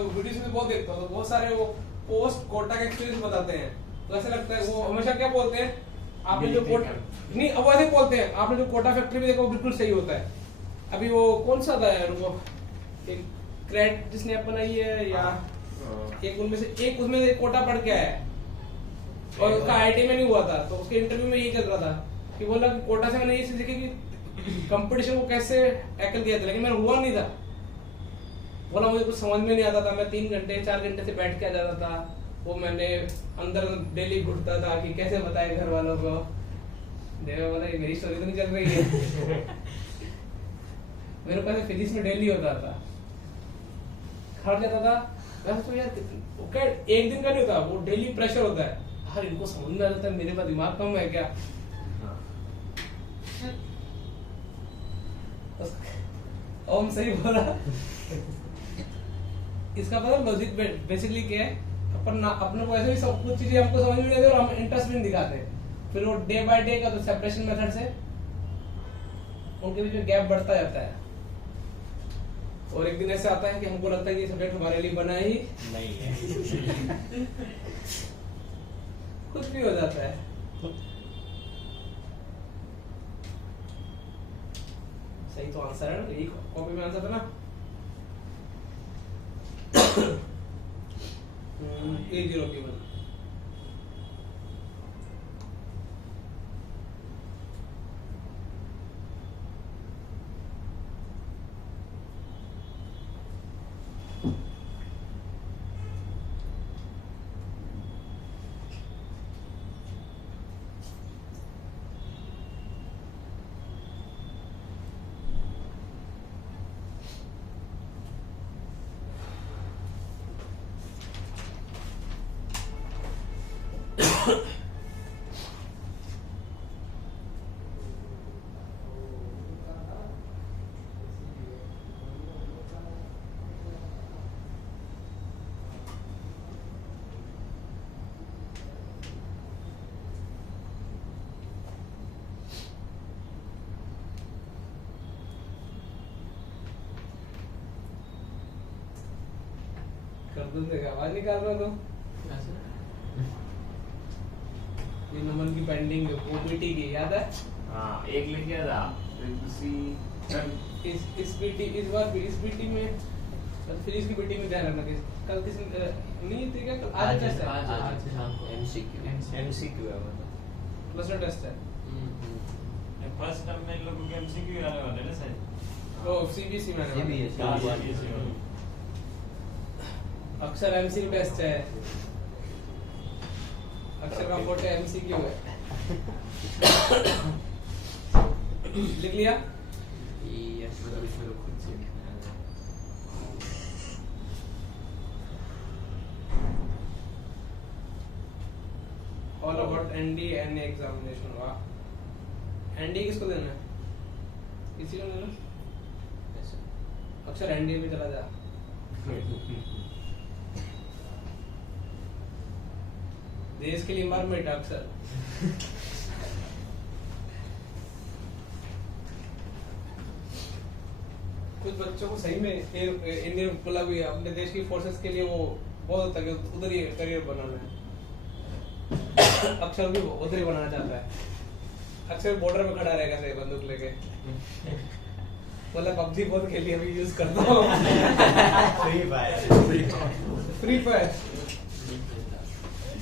वीडियोस में बहुत देखता हूँ, तो बहुत सारे वो पोस्ट कोटा का एक्सपीरियंस बताते हैं, तो ऐसा लगता है वो हमेशा क्या बोलते हैं, आपने जो कोटा नहीं अब ऐसे बोलते हैं, आपने जो कोटा फैक्ट्री में देखा वो बिल्कुल सही होता है। अभी वो कौन सा था यार, वो एक क्रेड जिसने ऐप बनाई है या एक उनमें से एक, उसमें एक कोटा पढ़ के आया है और उसका आईआईटी में नहीं हुआ था, तो उसके इंटरव्यू में यही चल रहा था कि बोला कि कोटा से मैंने ये चीज देखी कि कंपटीशन को कैसे टैकल किया था, लेकिन मेरा हुआ नहीं था, बोला मुझे कुछ समझ में नहीं आता था, मैं 3 घंटे 4 घंटे से बैठ के आ जाता था, वो मैंने अंदर डेली घुटता था कि कैसे बताए घर वालों को। देवा बोला ये मेरी स्टोरी तो नहीं चल रही है। मेरे पास फिजिक्स में डेली होता था, खड़ जाता था। मैं तो यार क्या एक दिन का नहीं होता, वो डेली प्रेशर होता है। यार इनको समझ में आ जाता है, मेरे पास दिमाग कम है क्या? ओम सही बोला। इसका पता लॉजिक बेसिकली क्या है, अपन अपने को ऐसे भी सब कुछ चीजें हमको समझ में नहीं आती और हम इंटरेस्ट भी नहीं दिखाते, फिर वो डे बाय डे का तो सेपरेशन मेथड से उनके बीच में गैप बढ़ता जाता है। और एक दिन ऐसे आता है कि हमको लगता है कि सब्जेक्ट हमारे लिए बना ही नहीं है। कुछ भी हो जाता है। सही तो आंसर है ना, यही कॉपी में आंसर था ना। A0 की बना। कर दो से आवाज निकाल रहा तो ये नमन की पेंडिंग ओपीटी की याद है? हाँ एक लिख गया था, फिर दूसरी इस बीटी इस बार इस बीटी में फिर इसकी बीटी में ध्यान रखना कि कल किसी नहीं थी क्या? कल आज टेस्ट है, आज शाम को एमसीक्यू है वो तो। क्लस्टर टेस्ट है। फर्स्ट टर्म में इन लोगों के एमसीक्यू आने वाले हैं ना शायद। वो सीबीएसई में आने वाला है। CBSE अक्षर एमसीक्यू टेस्ट है, अक्षर का फोटो एमसीक्यू है। लिख लिया? All about ND NA examination. वाह, एनडी किसको देना है? किसी को देना? अक्षर एनडी में चला जा। देश के लिए मर मिटा अक्सर। कुछ बच्चों को सही में इंडियन मतलब ये अपने देश की फोर्सेस के लिए वो बहुत होता है कि उधर ही करियर बनाना है। अक्षर भी उधर ही बनाना चाहता है। अक्षर बॉर्डर में खड़ा रहेगा सही बंदूक लेके। मतलब पबजी बहुत खेली अभी यूज करता हूँ। Free Fire. Free Fire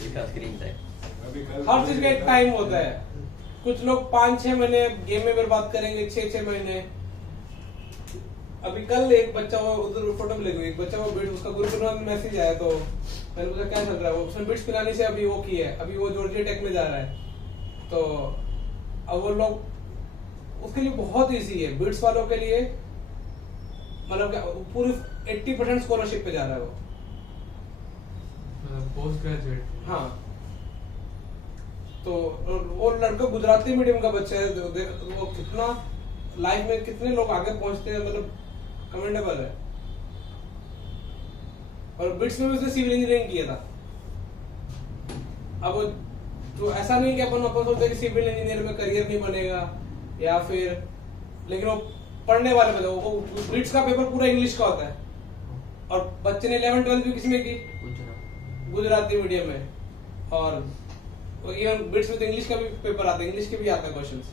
screen time. हर चीज का एक टाइम होता है। कुछ लोग 5-6 महीने गेम में बर्बाद करेंगे, 6-6 महीने। अभी कल एक बच्चा वो उधर फोटो भी लेके, एक बच्चा वो बिट्स उसका ग्रुप में मैसेज आया तो मैंने पूछा क्या चल रहा है, वो उसने बिट्स पिलाने से अभी वो की है, अभी वो जॉर्जिया टेक में जा रहा है। तो अब वो लोग उसके लिए बहुत इजी है, बिट्स वालों के लिए मतलब क्या पूरी 80% स्कॉलरशिप पे जा रहा है वो। Post graduate. हाँ, तो वो लड़का गुजराती मीडियम का बच्चा है, वो कितना लाइफ में कितने लोग आगे पहुंचते हैं, मतलब कमेंडेबल है। और बिट्स में भी उसने सिविल इंजीनियरिंग किया था। अब तो ऐसा नहीं कि अपन सोचते कि सिविल इंजीनियर में करियर नहीं बनेगा या फिर, लेकिन वो पढ़ने वाले बच्चे, वो बिट्स का पेपर पूरा इंग्लिश का होता है और बच्चे ने 11-12 भी किसमें की? गुजराती मीडियम में। और इवन बिट्स में तो इंग्लिश का भी पेपर आता है, इंग्लिश के भी आता है क्वेश्चंस।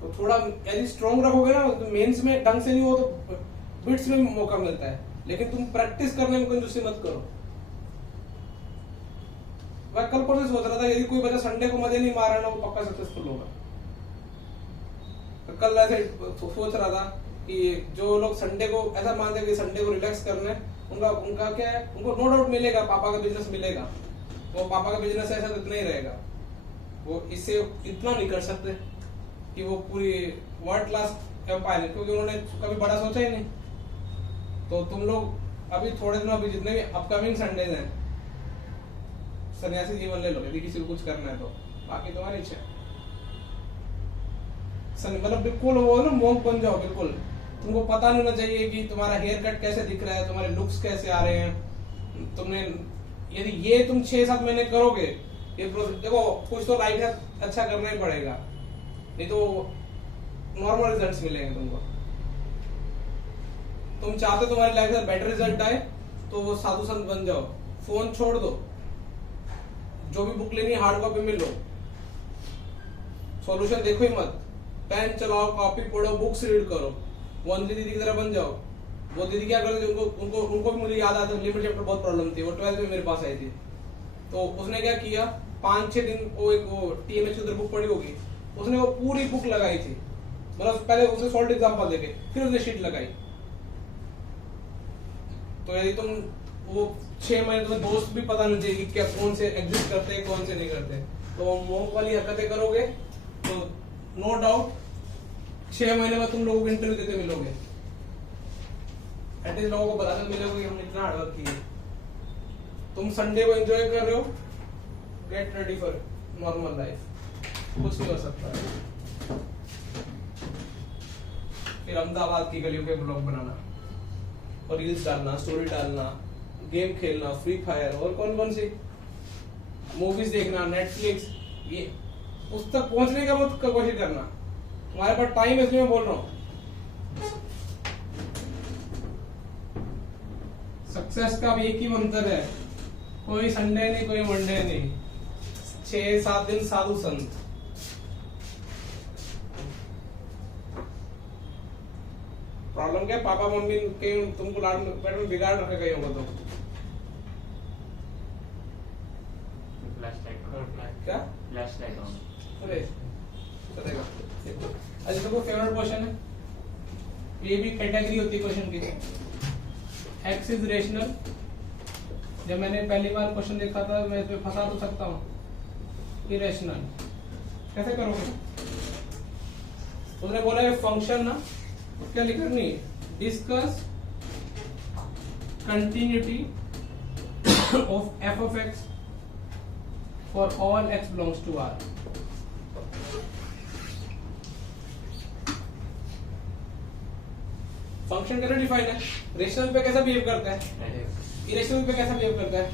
तो थोड़ा यदि स्ट्रॉन्ग रखोगे ना तो मेंस में ढंग से नहीं हो तो बिट्स में मौका मिलता है, लेकिन तुम प्रैक्टिस करने में कंजूसी मत करो। मैं कल परसों सोच रहा था यदि कोई बच्चा संडे को मजे नहीं मारा ना वो पक्का सक्सेसफुल होगा। तो कल ऐसे सोच रहा था कि जो लोग संडे को ऐसा मानते हैं कि संडे को रिलैक्स करना है, उनका क्या है, उनको नो डाउट मिलेगा, पापा का बिजनेस मिलेगा, वो पापा का बिजनेस ऐसा तो इतना ही रहेगा, वो इससे इतना नहीं कर सकते कि वो पूरी वर्ल्ड क्लास एम्पायर, क्योंकि उन्होंने कभी बड़ा सोचा ही नहीं। तो तुम लोग अभी थोड़े दिनों अभी जितने भी अपकमिंग संडेज हैं सन्यासी जीवन ले लो यदि किसी को कुछ करना है तो, बाकी तुम्हारी इच्छा है। मतलब बिल्कुल वो ना मोंक बन जाओ, बिल्कुल तुमको पता नहीं होना चाहिए कि तुम्हारा हेयर कट कैसे दिख रहा है, तुम्हारे लुक्स कैसे आ रहे हैं। तुमने यदि ये तुम 6-7 महीने करोगे, ये देखो कुछ तो लाइफ है अच्छा करना ही पड़ेगा, नहीं तो नॉर्मल रिजल्ट्स मिलेंगे तुमको। तुम चाहते तुम्हारी लाइफ में बेटर रिजल्ट आए तो वो साधु संत बन जाओ, फोन छोड़ दो, जो भी बुक लेनी हार्ड कॉपी में लो, सॉल्यूशन देखो ही मत, पेन चलाओ, कॉपी पढ़ो, बुक्स रीड करो, वो अंजलि दीदी की तरह बन जाओ। वो दीदी क्या करती थी, उनको भी मुझे याद आता है, लिमिट चैप्टर बहुत प्रॉब्लम थी, वो 12th में मेरे पास आई थी, तो उसने क्या किया 5-6 दिन वो TMH की बुक पढ़ी होगी, उसने वो पूरी बुक लगाई थी, मतलब पहले उसने सॉल्ट एग्जांपल देके फिर उसने शीट लगाई। तो यदि तुम वो 6 महीने तुम्हें दोस्त भी पता नहीं चाहिए कि क्या कौन से एग्जिस्ट करते हैं कौन से नहीं करते, तो मोह वाली हरकतें करोगे तो नो डाउट 6 महीने बाद तुम लोगों को इंटरव्यू देते मिलोगे, एटलीस्ट लोगों को बताते मिलोगे कि हमने इतना हार्डवर्क किया। तुम संडे को एंजॉय कर रहे हो, get ready for normal life, कुछ नहीं हो सकता है। फिर अहमदाबाद की गलियों के ब्लॉग बनाना और रील्स डालना, स्टोरी डालना, गेम खेलना, फ्री फायर और कौन सी मूवीज देखना, नेटफ्लिक्स, ये उस तक पहुंचने का मत कोशिश करना, तुम्हारे पास टाइम है इसलिए मैं बोल रहा हूँ। सक्सेस का भी एक ही मंत्र है, कोई संडे नहीं कोई मंडे नहीं, 6-7 दिन साधु संत। प्रॉब्लम क्या, पापा मम्मी कहीं तुमको लाड में बिगाड़ रखा कहीं होगा तो क्या फ्लैशलाइट ऑन। अरे चलेगा। अच्छा देखो फेवरेट क्वेश्चन है, ये भी कैटेगरी होती है क्वेश्चन की, एक्स इज रेशनल। जब मैंने पहली बार क्वेश्चन देखा था मैं इसमें फंसा तो सकता हूँ, इरेशनल कैसे करोगे? उसने बोला है फंक्शन ना, क्या लिखा नहीं, discuss continuity of f of x for all x belongs to R. Function कैसे डिफाइन है, रेशनल पे कैसा बिहेव करता है, इरेशनल पे कैसा बिहेव करता है।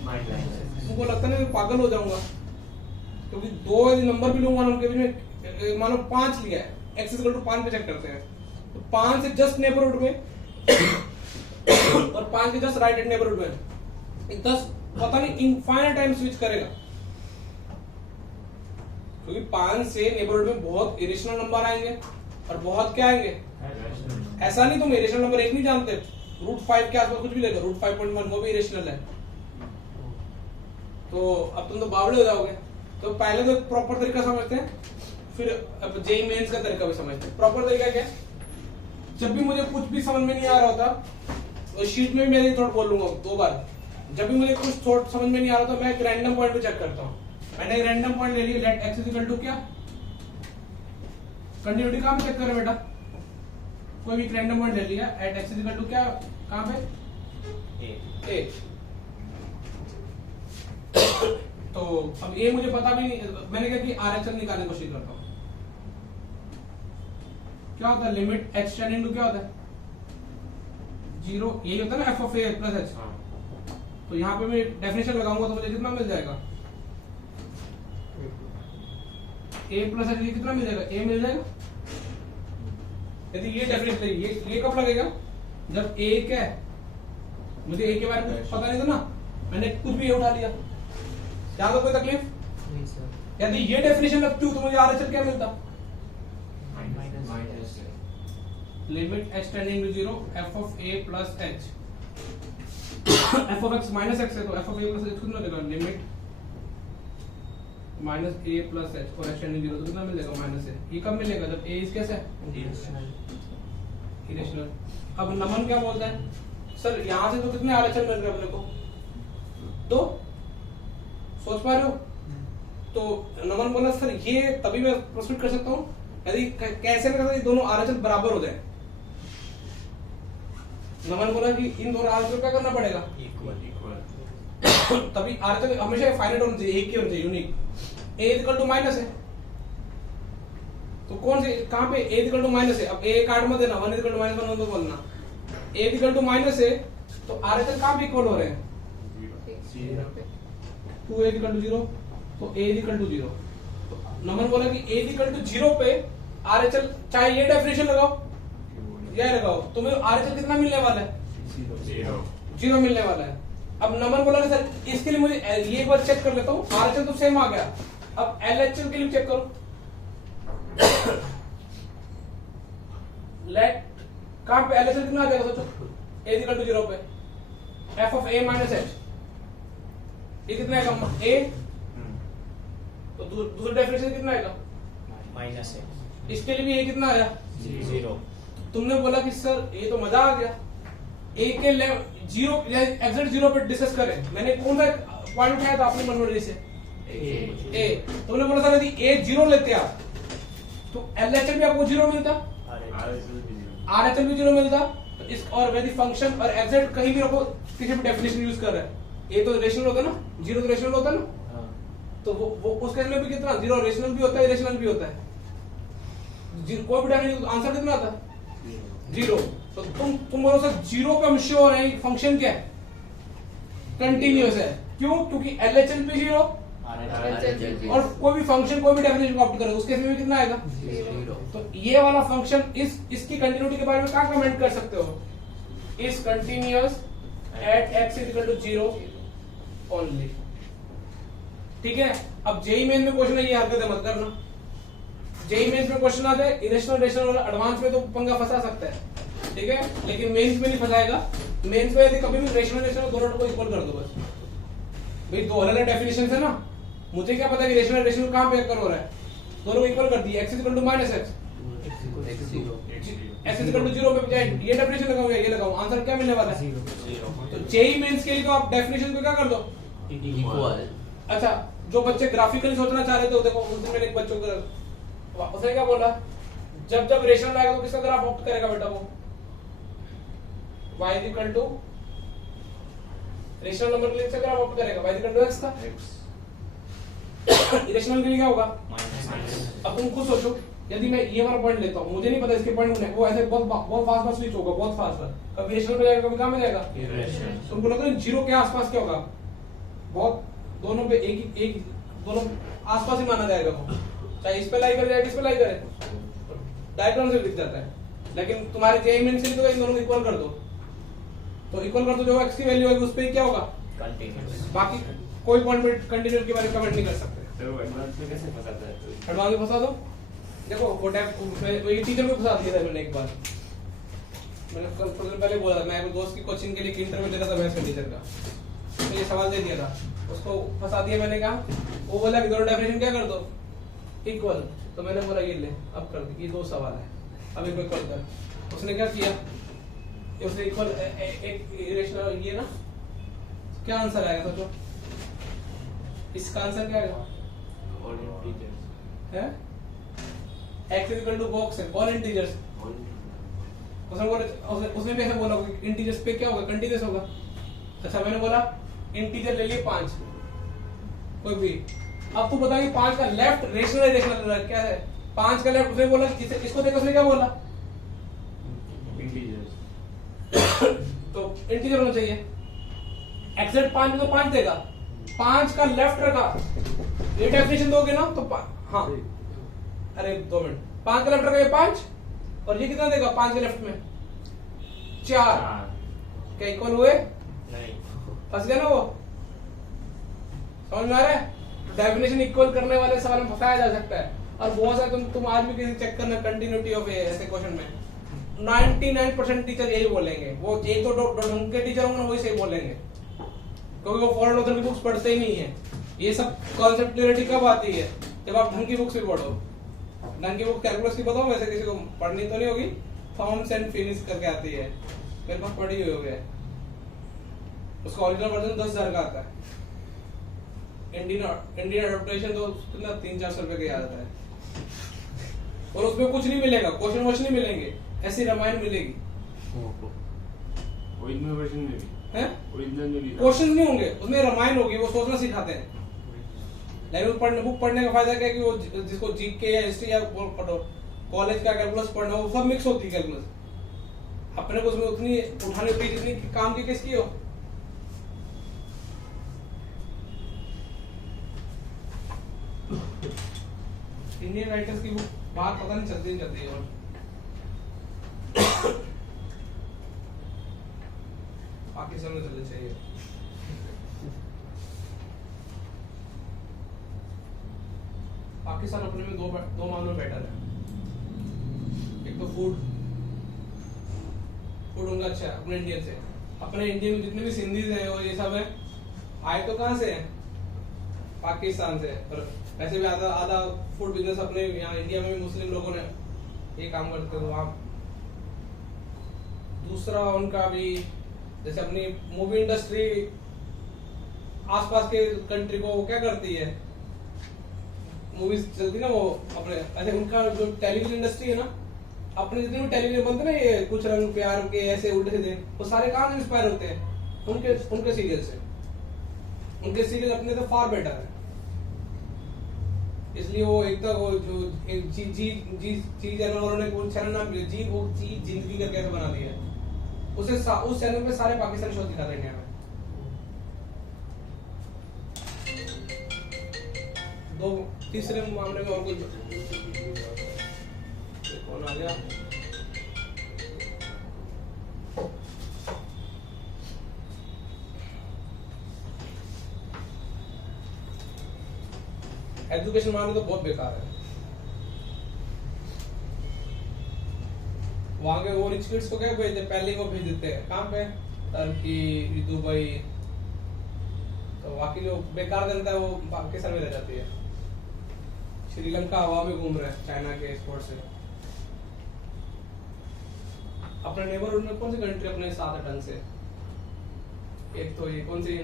तुमको लगता है मैं पागल हो जाऊंगा क्योंकि 2 नंबर भी लूंगा उनके बीच में, मानो 5 लिया है, एक्स इक्वल टू 5 पे चेक करते हैं, तो 5 से जस्ट नेबरहुड में और 5 के जस्ट राइट हैंड नेबरहुड में 10 पता नहीं इनफाइनाइट टाइम स्विच करेगा, क्योंकि 5 से नेबरहुड में बहुत इरेशनल नंबर आएंगे और बहुत क्या आएंगे। ऐसा नहीं तुम इरेशनल नंबर 1 नहीं जानते, √5 के आसपास कुछ भी लेगा, √5.1 वो भी इरेशनल है, तो अब तुम तो बावड़े हो जाओगे। तो पहले तो प्रॉपर तरीका समझते हैं, फिर अब जेईई मेंस का तरीका भी समझते हैं। प्रॉपर तरीका क्या है, जब भी मुझे कुछ भी समझ में नहीं आ रहा होता, तो शीट में भी मैं थोड़ा बोल लूंगा 2 बार, जब भी मुझे कुछ थोड़ा समझ में नहीं आ रहा था मैं एक रैंडम पॉइंट पे चेक करता हूँ। मैंने एक रैंडम पॉइंट ले लिया, let x is equal to क्या, कंटिन्यूटी कहाँ पे चेक करें बेटा, कोई भी रैंडम पॉइंट ले लिया, at x is equal to क्या, कहाँ पे ए। तो अब ये मुझे पता भी नहीं, मैंने कहा कि RHL निकालने की कोशिश करता हूँ। क्या होता है लिमिट एक्स टेंडिंग टू क्या होता है 0, यही होता है ना F of a plus H. तो यहाँ पे मैं डेफिनेशन लगाऊंगा तो मुझे कितना मिल जाएगा, ए प्लस एच कितना मिल जाएगा, ए मिल जाएगा। यदि ये डेफिनेशन ये कब लगेगा, जब ए क्या है, मुझे ए के बारे में पता नहीं था ना, मैंने कुछ भी उठा लिया, यहाँ तो कोई तकलीफ नहीं सर। यदि ये डेफिनेशन लगती हूँ तो मुझे RHL क्या मिलता, limit x tending to 0 f of a plus h, f of x minus x है तो f of a plus h कितना मिलेगा, limit minus a plus h और एक्स टेंडिंग 0 तो कितना मिलेगा, माइनस ए। ये कब मिलेगा, जब ए इज कैसे इरेशनल। अब नमन क्या बोलता है, सर यहाँ से तो कितने आरएचएल मिल रहे अपने को, तो सोच पा रहे हो। तो नमन बोला सर ये तभी मैं प्रोसीड कर सकता हूँ यदि कैसे ना कैसे दोनों आरएचएल बराबर हो जाए। नमन बोला कि इन दोनों आरएचएल क्या करना पड़ेगा, तभी आरएचएल हमेशा फाइनाइट होना चाहिए, एक ही होना चाहिए, unique. A equal to minus है तो कौन से कहां पे ए इक्वल टू माइनस है, अब ए काट मत देना, 1 इक्वल टू माइनस 1 तो बोलना, ए इक्वल टू माइनस है तो आरएचएल कहां पे इक्वल हो रहे हैं, 2 इक्वल टू 0 तो ए इक्वल टू 0। तो नमन बोला कि ए इक्वल टू 0 पे आरएचएल चाहे ये डेफिनेशन लगाओ या लगाओ, तुम्हें आरएचएल कितना मिलने वाला है, 0 मिलने वाला है। अब नमन बोला कि सर इसके लिए मुझे ये एक बार चेक कर लेता हूँ, आरएचएल तो सेम आ गया, अब एलएचएल के लिए चेक करो। लेट कहां पे एलएचएल कितना आ जाएगा सोचो, a इक्वल टू 0 पे f of a minus h, ये कितना आएगा a, तो दूसरा डेफिनेशन कितना आएगा माइनस है, इसके लिए भी a कितना आया 0। तुमने बोला कि सर ये तो मजा आ गया, a के जीरो एग्जैक्ट 0 पे डिस्कस करें, मैंने कौन सा पॉइंट उठाया था अपनी मनोरंजन से, a। तुमने बोला सर यदि a 0 लेते आप तो एलएचएल भी आपको 0 मिलता, आरएचएल भी 0 मिलता। तो इस और यदि फंक्शन और एग्जैक्ट कहीं भी रखो, किसी भी डेफिनेशन यूज कर रहे हैं, ये तो रेशनल होता है ना, 0 तो रेशनल होता है ना, तो वो उस केस में भी कितना 0 रेशनल भी होता है, इरेशनल भी होता है, कोई भी डेफिनेशन आंसर कितना आता है 0। तो तुम बोलो सर 0 पे हम श्योर है फंक्शन क्या है, कंटिन्यूअस है, क्यों, क्योंकि एलएचएल पे 0 और कोई भी फंक्शन कोई भी डेफिनेशन को ऑप्ट करो उस केस में भी कितना आएगा 0। तो ये वाला फंक्शन इसकी कंटिन्यूटी के बारे में क्या कमेंट कर सकते हो, is continuous at x equal to 0 only. ठीक है, अब जेई मेन में क्वेश्चन है, ये हरकतें मत करना, जेई मेंस में क्वेश्चन आ जाए इरेशनल रेशनल और एडवांस में तो पंगा फंसा सकता है, ठीक है, लेकिन मेंस में नहीं फंसाएगा। मेंस में यदि कभी भी रेशनल रेशनल दोनों को इक्वल कर दो बस, भाई दो अलग अलग डेफिनेशन है ना, मुझे क्या पता कि रेशनल रेशनल कहां पे कर हो रहा है, दोनों को इक्वल कर दिया, x equal to minus x, x equal to 0 पे जाए ये डेफिनेशन लगाऊंगा, ये लगाऊं, आंसर क्या मिलने वाला है 0। तो जेई मेंस के लिए तो आप डेफिनेशन को क्या कर दो इक्वल। अच्छा, जो बच्चे ग्राफिकली सोचना चाह रहे थे देखो, उनसे मैंने एक बच्चों को उसने क्या बोला, जब जब रेशनल आएगा तो किसका ग्राफ ऑप्ट करेगा बेटा, वो y equal to rational number के लिए ग्राफ ऑप्ट करेगा, y इक्वल टू x का, इरेशनल के लिए क्या होगा माइनस। अब तुम खुद सोचो, यदि मैं ये वाला पॉइंट लेता हूँ, मुझे नहीं पता इसके पॉइंट वो ऐसे बहुत फास्ट स्विच होगा, बहुत फास्ट, कभी इरेशनल पे जाएगा कभी कहां में जाएगा इरेशनल। तुमको लगता है 0 के आसपास क्या होगा, बहुत दोनों पे एक दोनों आसपास ही माना जाएगा, वो चाहे इस पे लाई करे चाहे इस पे लाई करे, डायग्राम से दिख जाता है। लेकिन तुम्हारे जेई मेन से तो इन दोनों को इक्वल कर दो, तो इक्वल कर दो, जो x की वैल्यू होगी उस पे क्या होगा कंटीन्यूअस, बाकी कोई पॉइंट पे कंटीन्यूअस के बारे में कमेंट नहीं कर सकते। तो एडवांस में कैसे फंसाता है, एडवांस में फंसा दो, देखो वो ये टीचर को फंसा दिया था मैंने एक बार, मैंने कुछ दिन पहले बोला था, मैं एक दोस्त की कोचिंग के लिए इंटरव्यू दे रहा था मैथ्स के टीचर का, तो ये सवाल दे दिया था, उसको फंसा दिया मैंने, कहा वो बोला कि दोनों डेफिनेशन क्या कर दो इक्वल, तो मैंने बोला ये ले अब कर दे, ये दो सवाल है अब इनको इक्वल कर। उसने क्या किया, उसने इक्वल एक इरेशनल ये ना, क्या आंसर आएगा सोचो, इसका आंसर क्या आएगा ऑल इंटीजर्स है, x इक्वल टू बॉक्स है ऑल इंटीजर्स। उसने बोला, उसने भी ऐसे बोला इंटीजर्स पे क्या होगा कंटीन्यूअस होगा। अच्छा, मैंने बोला इंटीजर ले लिए 5 कोई भी, अब तू बता कि 5 का लेफ्ट रेशनल रेशनल क्या है, 5 का लेफ्ट, उसने बोला इसको देखो, उसने क्या बोला इंटीजर्स, तो इंटीजर होना चाहिए, एक्सेप्ट 5 में तो 5 देगा, 5 का लेफ्ट रखा, ये डेफिनेशन दोगे ना तो हाँ, अरे 2 मिनट, 5 का लेफ्ट रखा ये 5 और ये कितना देगा 5 के लेफ्ट में 4, क्या इक्वल हुए नहीं, फंस गया ना वो, समझ में आ रहा है। डेफिनेशन इक्वल करने वाले सवाल में फंसाया जा सकता है, और बहुत सारे तुम आज भी किसी चेक करना कंटिन्यूटी ऑफ ऐसे क्वेश्चन में 99% टीचर यही बोलेंगे, वो एक तो ढंग के टीचर होंगे ना वही सही बोलेंगे, क्योंकि वो फॉरेन ऑथर की बुक्स पढ़ते ही नहीं है। ये सब कॉन्सेप्ट क्लियरिटी कब आती है, जब आप ढंग की बुक्स भी पढ़ो। ढंग की बुक कैलकुलस की बताओ, वैसे किसी को पढ़नी तो नहीं होगी, थॉम्स एंड फिनिश करके आती है, मेरे पास पड़ी हुई हो गया। उसका ओरिजिनल वर्जन 10,000 का आता है। इंडियन एडप्टेशन तो कितना 300-400 रुपए का आता है, और उसमें कुछ नहीं मिलेगा, क्वेश्चन वॉश नहीं मिलेंगे, ऐसी रामायण मिलेगी। ओरिजिनल वर्जन में भी हैं? ओरिजिनल में भी क्वेश्चन नहीं होंगे उसमें, रामायण होगी, वो सोचना सिखाते हैं। लेकिन बुक पढ़ने का फायदा क्या है कि वो जिसको जीके या हिस्ट्री या कॉलेज का कैलकुलस पढ़ना हो, वो सब मिक्स होती है कैलकुलस। अपने को उसमें उतनी उठाने की जितनी काम की किसकी हो। इंडियन राइटर्स की बुक बात पता नहीं चलती है। और पाकिस्तान में चलनी चाहिए। पाकिस्तान अपने में दो मामलों में बेटर है। एक तो फूड उनका अच्छा है अपने इंडियन से। अपने इंडियन में जितने भी सिंधीज हैं और ये सब है, आए तो कहाँ से है? पाकिस्तान से। और वैसे भी आधा फूड बिजनेस अपने यहाँ इंडिया में भी मुस्लिम लोगों ने ये काम करते हैं वहाँ। दूसरा उनका भी जैसे अपनी मूवी इंडस्ट्री आसपास के कंट्री को वो क्या करती है, मूवीज चलती ना वो अपने, ऐसे उनका जो टेलीविजन इंडस्ट्री है ना, अपने जितने भी टेलीविजन बनते ना, ये कुछ रंग प्यार के ऐसे उल्टे सीधे, वो सारे कहाँ से इंस्पायर होते हैं? उनके सीरियल से। उनके सीरियल अपने तो फार बेटर है। इसलिए वो एक तो वो जो एक जी चैनल उन्होंने वो चैनल नाम लिया जी, वो जी जिंदगी करके ऐसे बना दिया है। उस चैनल पे सारे पाकिस्तानी शो दिखाते हैं इंडिया में। तीसरे मामले में और कुछ कौन आ गया? एजुकेशन मामले तो बहुत बेकार है। वहां के वो रिच किड्स को क्या भेजते, पहले वो भेज देते हैं कहाँ पे, टर्की, दुबई। तो बाकी जो बेकार जनता है वो पाकिस्तान में रह जाती है। श्रीलंका हवा में घूम रहा है चाइना के एक्सपोर्ट से। अपने नेबरहुड में कौन सी कंट्री अपने साथ है ढंग से? एक तो ये कौन सी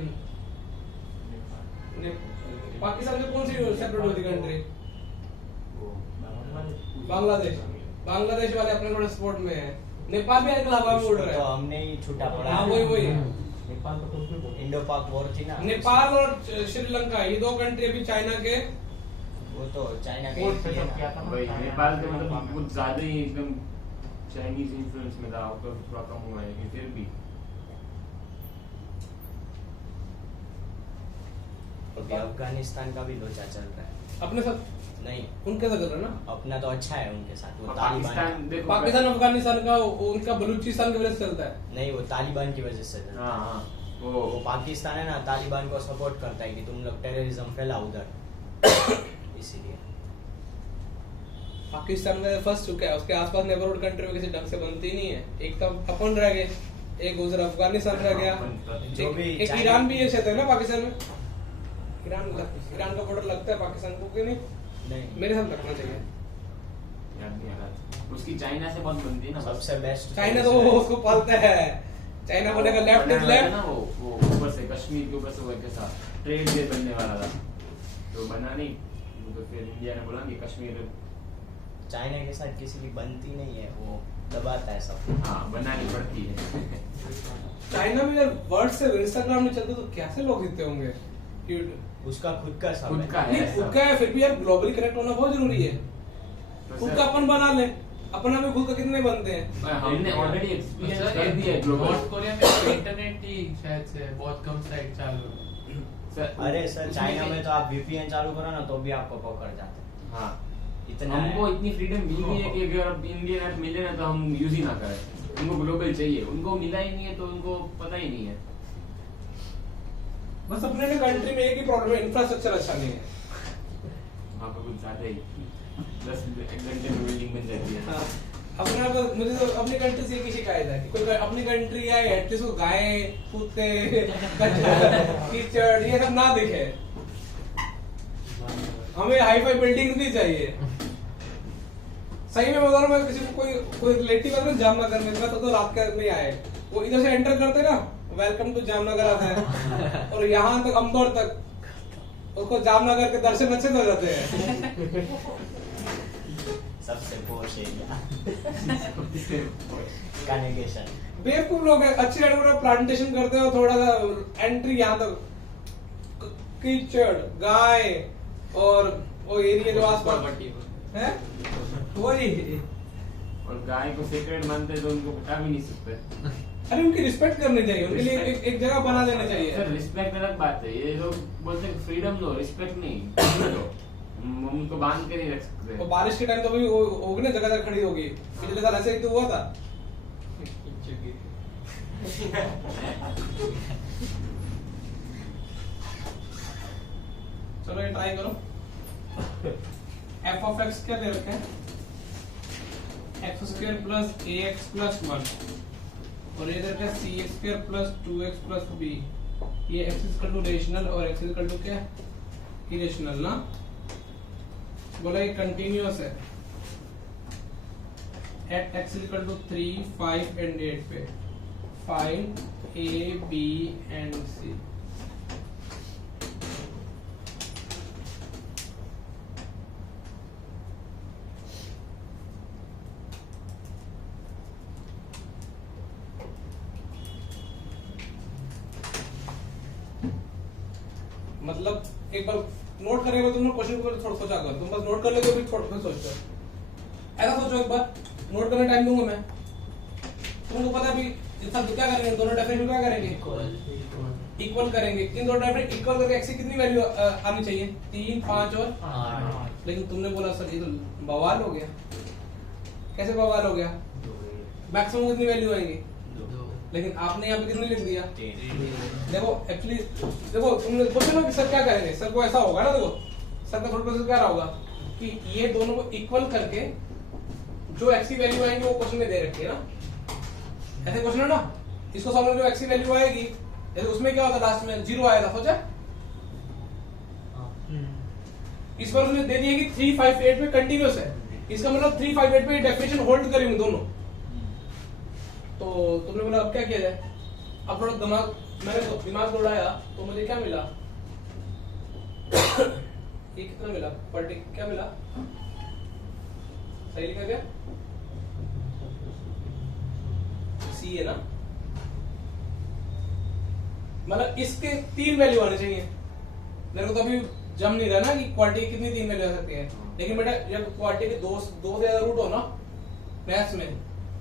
पाकिस्तान में कौन सी सेपरेट होती कंट्री? बांग्लादेश वाले अपने थोड़े सपोर्ट में है। नेपाल भी आजकल हवा में उड़ रहा है। तो हमने ही छूटा पड़ा। हाँ वही नेपाल तो कुछ भी बोल इंडो पाक वॉर थी ना। नेपाल और श्रीलंका ये दो कंट्री अभी चाइना के, वो तो चाइना के वोट ही पे है सब ना। किया था ना। भाई नेपाल तो मतलब कुछ ज्यादा ही एकदम चाइनीज इन्फ्लुएंस में था, तो थोड़ा कम हुआ है लेकिन फिर भी अभी अफगानिस्तान का भी लोचा चल रहा है। अपने साथ नहीं, उनके साथ कर रहा है ना। अपना तो अच्छा है उनके साथ। वो पाकिस्तान तालिबान, देखो पाकिस्तान अफगानिस्तान का उनका बलूचिस्तान की वजह से चलता है। नहीं वो तालिबान की वजह से चल रहा है। हाँ वो पाकिस्तान है ना, तालिबान को सपोर्ट करता है कि तुम लोग टेररिज्म फैलाओ उधर, इसीलिए। पाकिस्तान में फंस चुका है, उसके आसपास नेबरहुड कंट्री में किसी ढंग से बनती नहीं है। एक तो अपन रह गए, एक उधर अफगानिस्तान रह गया, जो भी एक चाइना- ईरान भी ये क्षेत्र है ना पाकिस्तान में। ईरान का बॉर्डर लगता है पाकिस्तान को कि नहीं? नहीं, मेरे साथ लगना चाहिए। याद नहीं आ रहा। उसकी चाइना से बहुत बनती है ना। सबसे बेस्ट चाइना तो वो उसको पालता है। चाइना बोले का लेफ्ट इज लेफ्ट ना, वो ऊपर से कश्मीर के ऊपर से वो कैसा ट्रेड डे बनने वाला था, तो बना नहीं। तो फिर इंडिया ने बोला कि कश्मीर चाइना के साथ किसी की बनती नहीं है, वो दबाता है सब। हाँ बनानी पड़ती है। चाइना में अगर वर्ड से इंस्टाग्राम नहीं चलता तो कैसे लोग जीते होंगे? उसका खुद का सब खुद है। का है। नहीं खुद का है, फिर भी यार ग्लोबली कनेक्ट होना बहुत जरूरी है। खुद का अपन बना ले, अपना भी खुद का कितने बनते हैं। हमने ऑलरेडी एक्सपीरियंस सर, कर दिया है नॉर्थ ग्लोबल। कोरिया में तो इंटरनेट ही शायद से बहुत कम साइट चालू है। अरे सर, चाइना में तो आप VPN चालू करो ना तो भी आपको पकड़ जाते हैं। हाँ इतना हमको है। इतनी फ्रीडम मिल गई है कि अगर इंडियन ऐप मिले ना तो हम यूज ही ना करें। उनको ग्लोबल चाहिए, उनको मिला ही नहीं है तो उनको पता ही नहीं है। बस अपने कंट्री में एक ही प्रॉब्लम है, इंफ्रास्ट्रक्चर अच्छा नहीं है। वहाँ पे कुछ ज्यादा ही 10 घंटे में बिल्डिंग बन जाती है। हाँ, अपना तो मुझे तो अपनी कंट्री से एक ही शिकायत है कि कोई अपनी कंट्री आए एटलीस्ट वो गाय, कुत्ते, कीचड़ ये सब ना दिखे। हमें हाई फाई बिल्डिंग नहीं चाहिए। सही में बता रहा हूं, मैं किसी को कोई रिलेटिव अगर जामनगर में तो रात के नहीं आए, वो इधर से एंटर करते ना, वेलकम टू जामनगर आता है और यहाँ तक अम्बोर तक उसको जामनगर के दर्शन अच्छे से हो जाते हैं। सबसे पोश एरिया कनेक्शन। बेवकूफ लोग हैं, अच्छी जगह पर प्लांटेशन करते हो, थोड़ा सा एंट्री यहाँ तक कीचड़, गाय और वो एरिया जो आसपास है वही। और गाय को सेक्रेट मानते हैं तो उनको हटा भी नहीं सकते। अरे उनकी रिस्पेक्ट करनी चाहिए, उनके लिए एक जगह बना देना सर चाहिए। रिस्पेक्ट अलग बात है, ये लोग बोलते हैं फ्रीडम दो, रिस्पेक्ट नहीं दो। हम उनको बांध के नहीं रख सकते। और बारिश के टाइम तो भी होगी ना, जगह जगह खड़ी होगी। पिछले साल ऐसे ही तो हुआ था। चलो ये ट्राई करो। f of x क्या दे रखे हैं? x square plus ax plus 1 और ये दे रखा है c square plus 2x plus b। ये x इक्वल टू रेशनल और x इक्वल टू क्या? इरेशनल ना। बोला ये कंटिन्यूअस है at x equal to 3, 5 and 8 पे। Find a, b and c। मतलब एक बार नोट करेंगे तुम क्वेश्चन को थोड़ा सोचा कर, तुम बस नोट कर लेते हो फिर थोड़ा सोचते हो। ऐसा सोचो एक बार, नोट करने टाइम दूंगा मैं, तुमको पता है अभी इस सब क्या करेंगे, दोनों डेफिनेशन क्या करेंगे? इक्वल करेंगे। इन दोनों डेफिनेशन इक्वल करके x की कितनी वैल्यू आनी चाहिए? 3, 5 और 8। लेकिन तुमने बोला सर ये तो बवाल हो गया। कैसे बवाल हो गया? मैक्सिमम कितनी वैल्यू आएंगी? लेकिन आपने यहाँ पे कितने लिख दिया? देखो एक्चुअली देखो तुमने पूछा ना कि सर क्या करेंगे, सर को ऐसा होगा ना, देखो सर का थोड़ा प्रोसेस क्या रहा होगा कि ये दोनों को इक्वल करके जो x की वैल्यू आएगी वो क्वेश्चन में दे रखी है ना, ऐसे क्वेश्चन है ना, इसको सॉल्व करके जो x की वैल्यू आएगी, जैसे उसमें क्या होता लास्ट में 0 आया था, सोचा? इस बार उसने दे दिया कि 3, 5, 8 में कंटिन्यूअस है, इसका मतलब 3, 5, 8 पे डेफिनेशन होल्ड करेंगे दोनों। तो तुमने बोला अब क्या किया जाए? अब थोड़ा मैंने दिमाग दौड़ाया तो मुझे क्या मिला? ये कितना मिला? क्या मिला? सही लिखा क्या? सी है ना, मतलब इसके 3 वैल्यू आने चाहिए। मेरे को तो अभी जम नहीं रहा ना कि क्वार्टी की कितनी 3 वैल्यू आ सकती है, लेकिन बेटा जब क्वार्टी के दो से ज्यादा रूट हो ना मैथ्स में,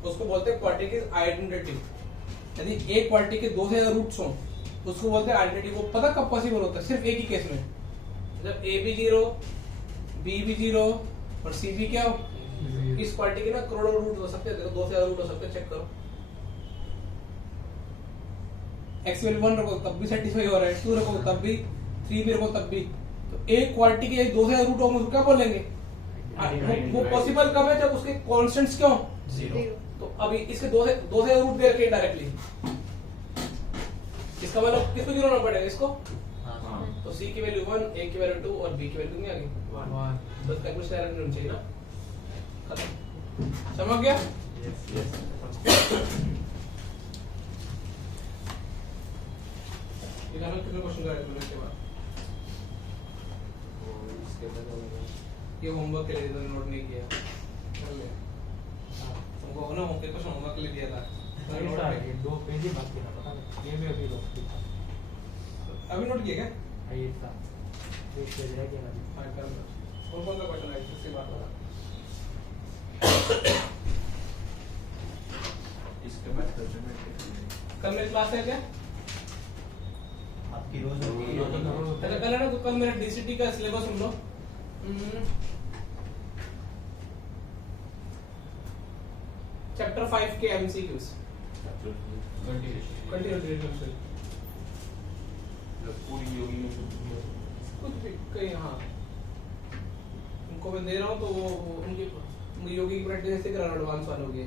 उसको बोलते हैं क्वार्टी की आइडेंटिटी। यदि एक क्वार्टी के 2 से ज्यादा रूट्स हो उसको बोलते हैं आइडेंटिटी। वो पता कब पॉसिबल होता है? सिर्फ एक ही केस में, जब a भी 0, b भी 0 और c भी क्या हो? इस क्वार्टी के ना करोड़ों रूट हो सकते हैं, 2 से ज्यादा रूट हो सकते हैं, चेक करो। x वैल्यू 1 रखो तब भी सेटिस्फाई हो रहा है, 2 रखो तब भी, 3 भी रखो तब भी। तो एक क्वार्टी के 2 से ज्यादा रूट होंगे उसको क्या बोलेंगे? वो पॉसिबल कब है? जब उसके कांस्टेंट्स क्या हो? 0। तो अभी इसके 2 से रूट दे रखे डायरेक्टली, इसका मतलब किसको गिनना पड़ेगा? इसको। तो c की वैल्यू 1, a की वैल्यू 2 और b की वैल्यू कितनी आ गई? 1। बस कैलकुलेशन डायरेक्ट होनी चाहिए ना, खत्म। समझ गया? ये हमें कितने क्वेश्चन का है इसके बाद? ये होमवर्क के लिए नोट नहीं किया, कर ले। तुमको ना होमवर्क क्वेश्चन होमवर्क के लिए दिया था, 2 पेज ही बाकी था, पता नहीं ये भी अभी रोक दिया। अभी नोट किया क्या? ये था एक पेज रह गया अभी। हाँ कर लो। कौन सा क्वेश्चन है इससे बात हो रहा? इसके बाद कल मेरी क्लास है क्या? आपकी रोज होती है। अच्छा कल है ना, तो कल मेरा डीसीटी का सिलेबस सुन लो। चैप्टर 5 के एमसीक्यूज कंटिन्यूटी पूरी योगी में कुछ भी कहीं। हाँ उनको मैं दे रहा हूँ तो वो उनकी योगी की प्रैक्टिस ऐसे करा एडवांस वालों की,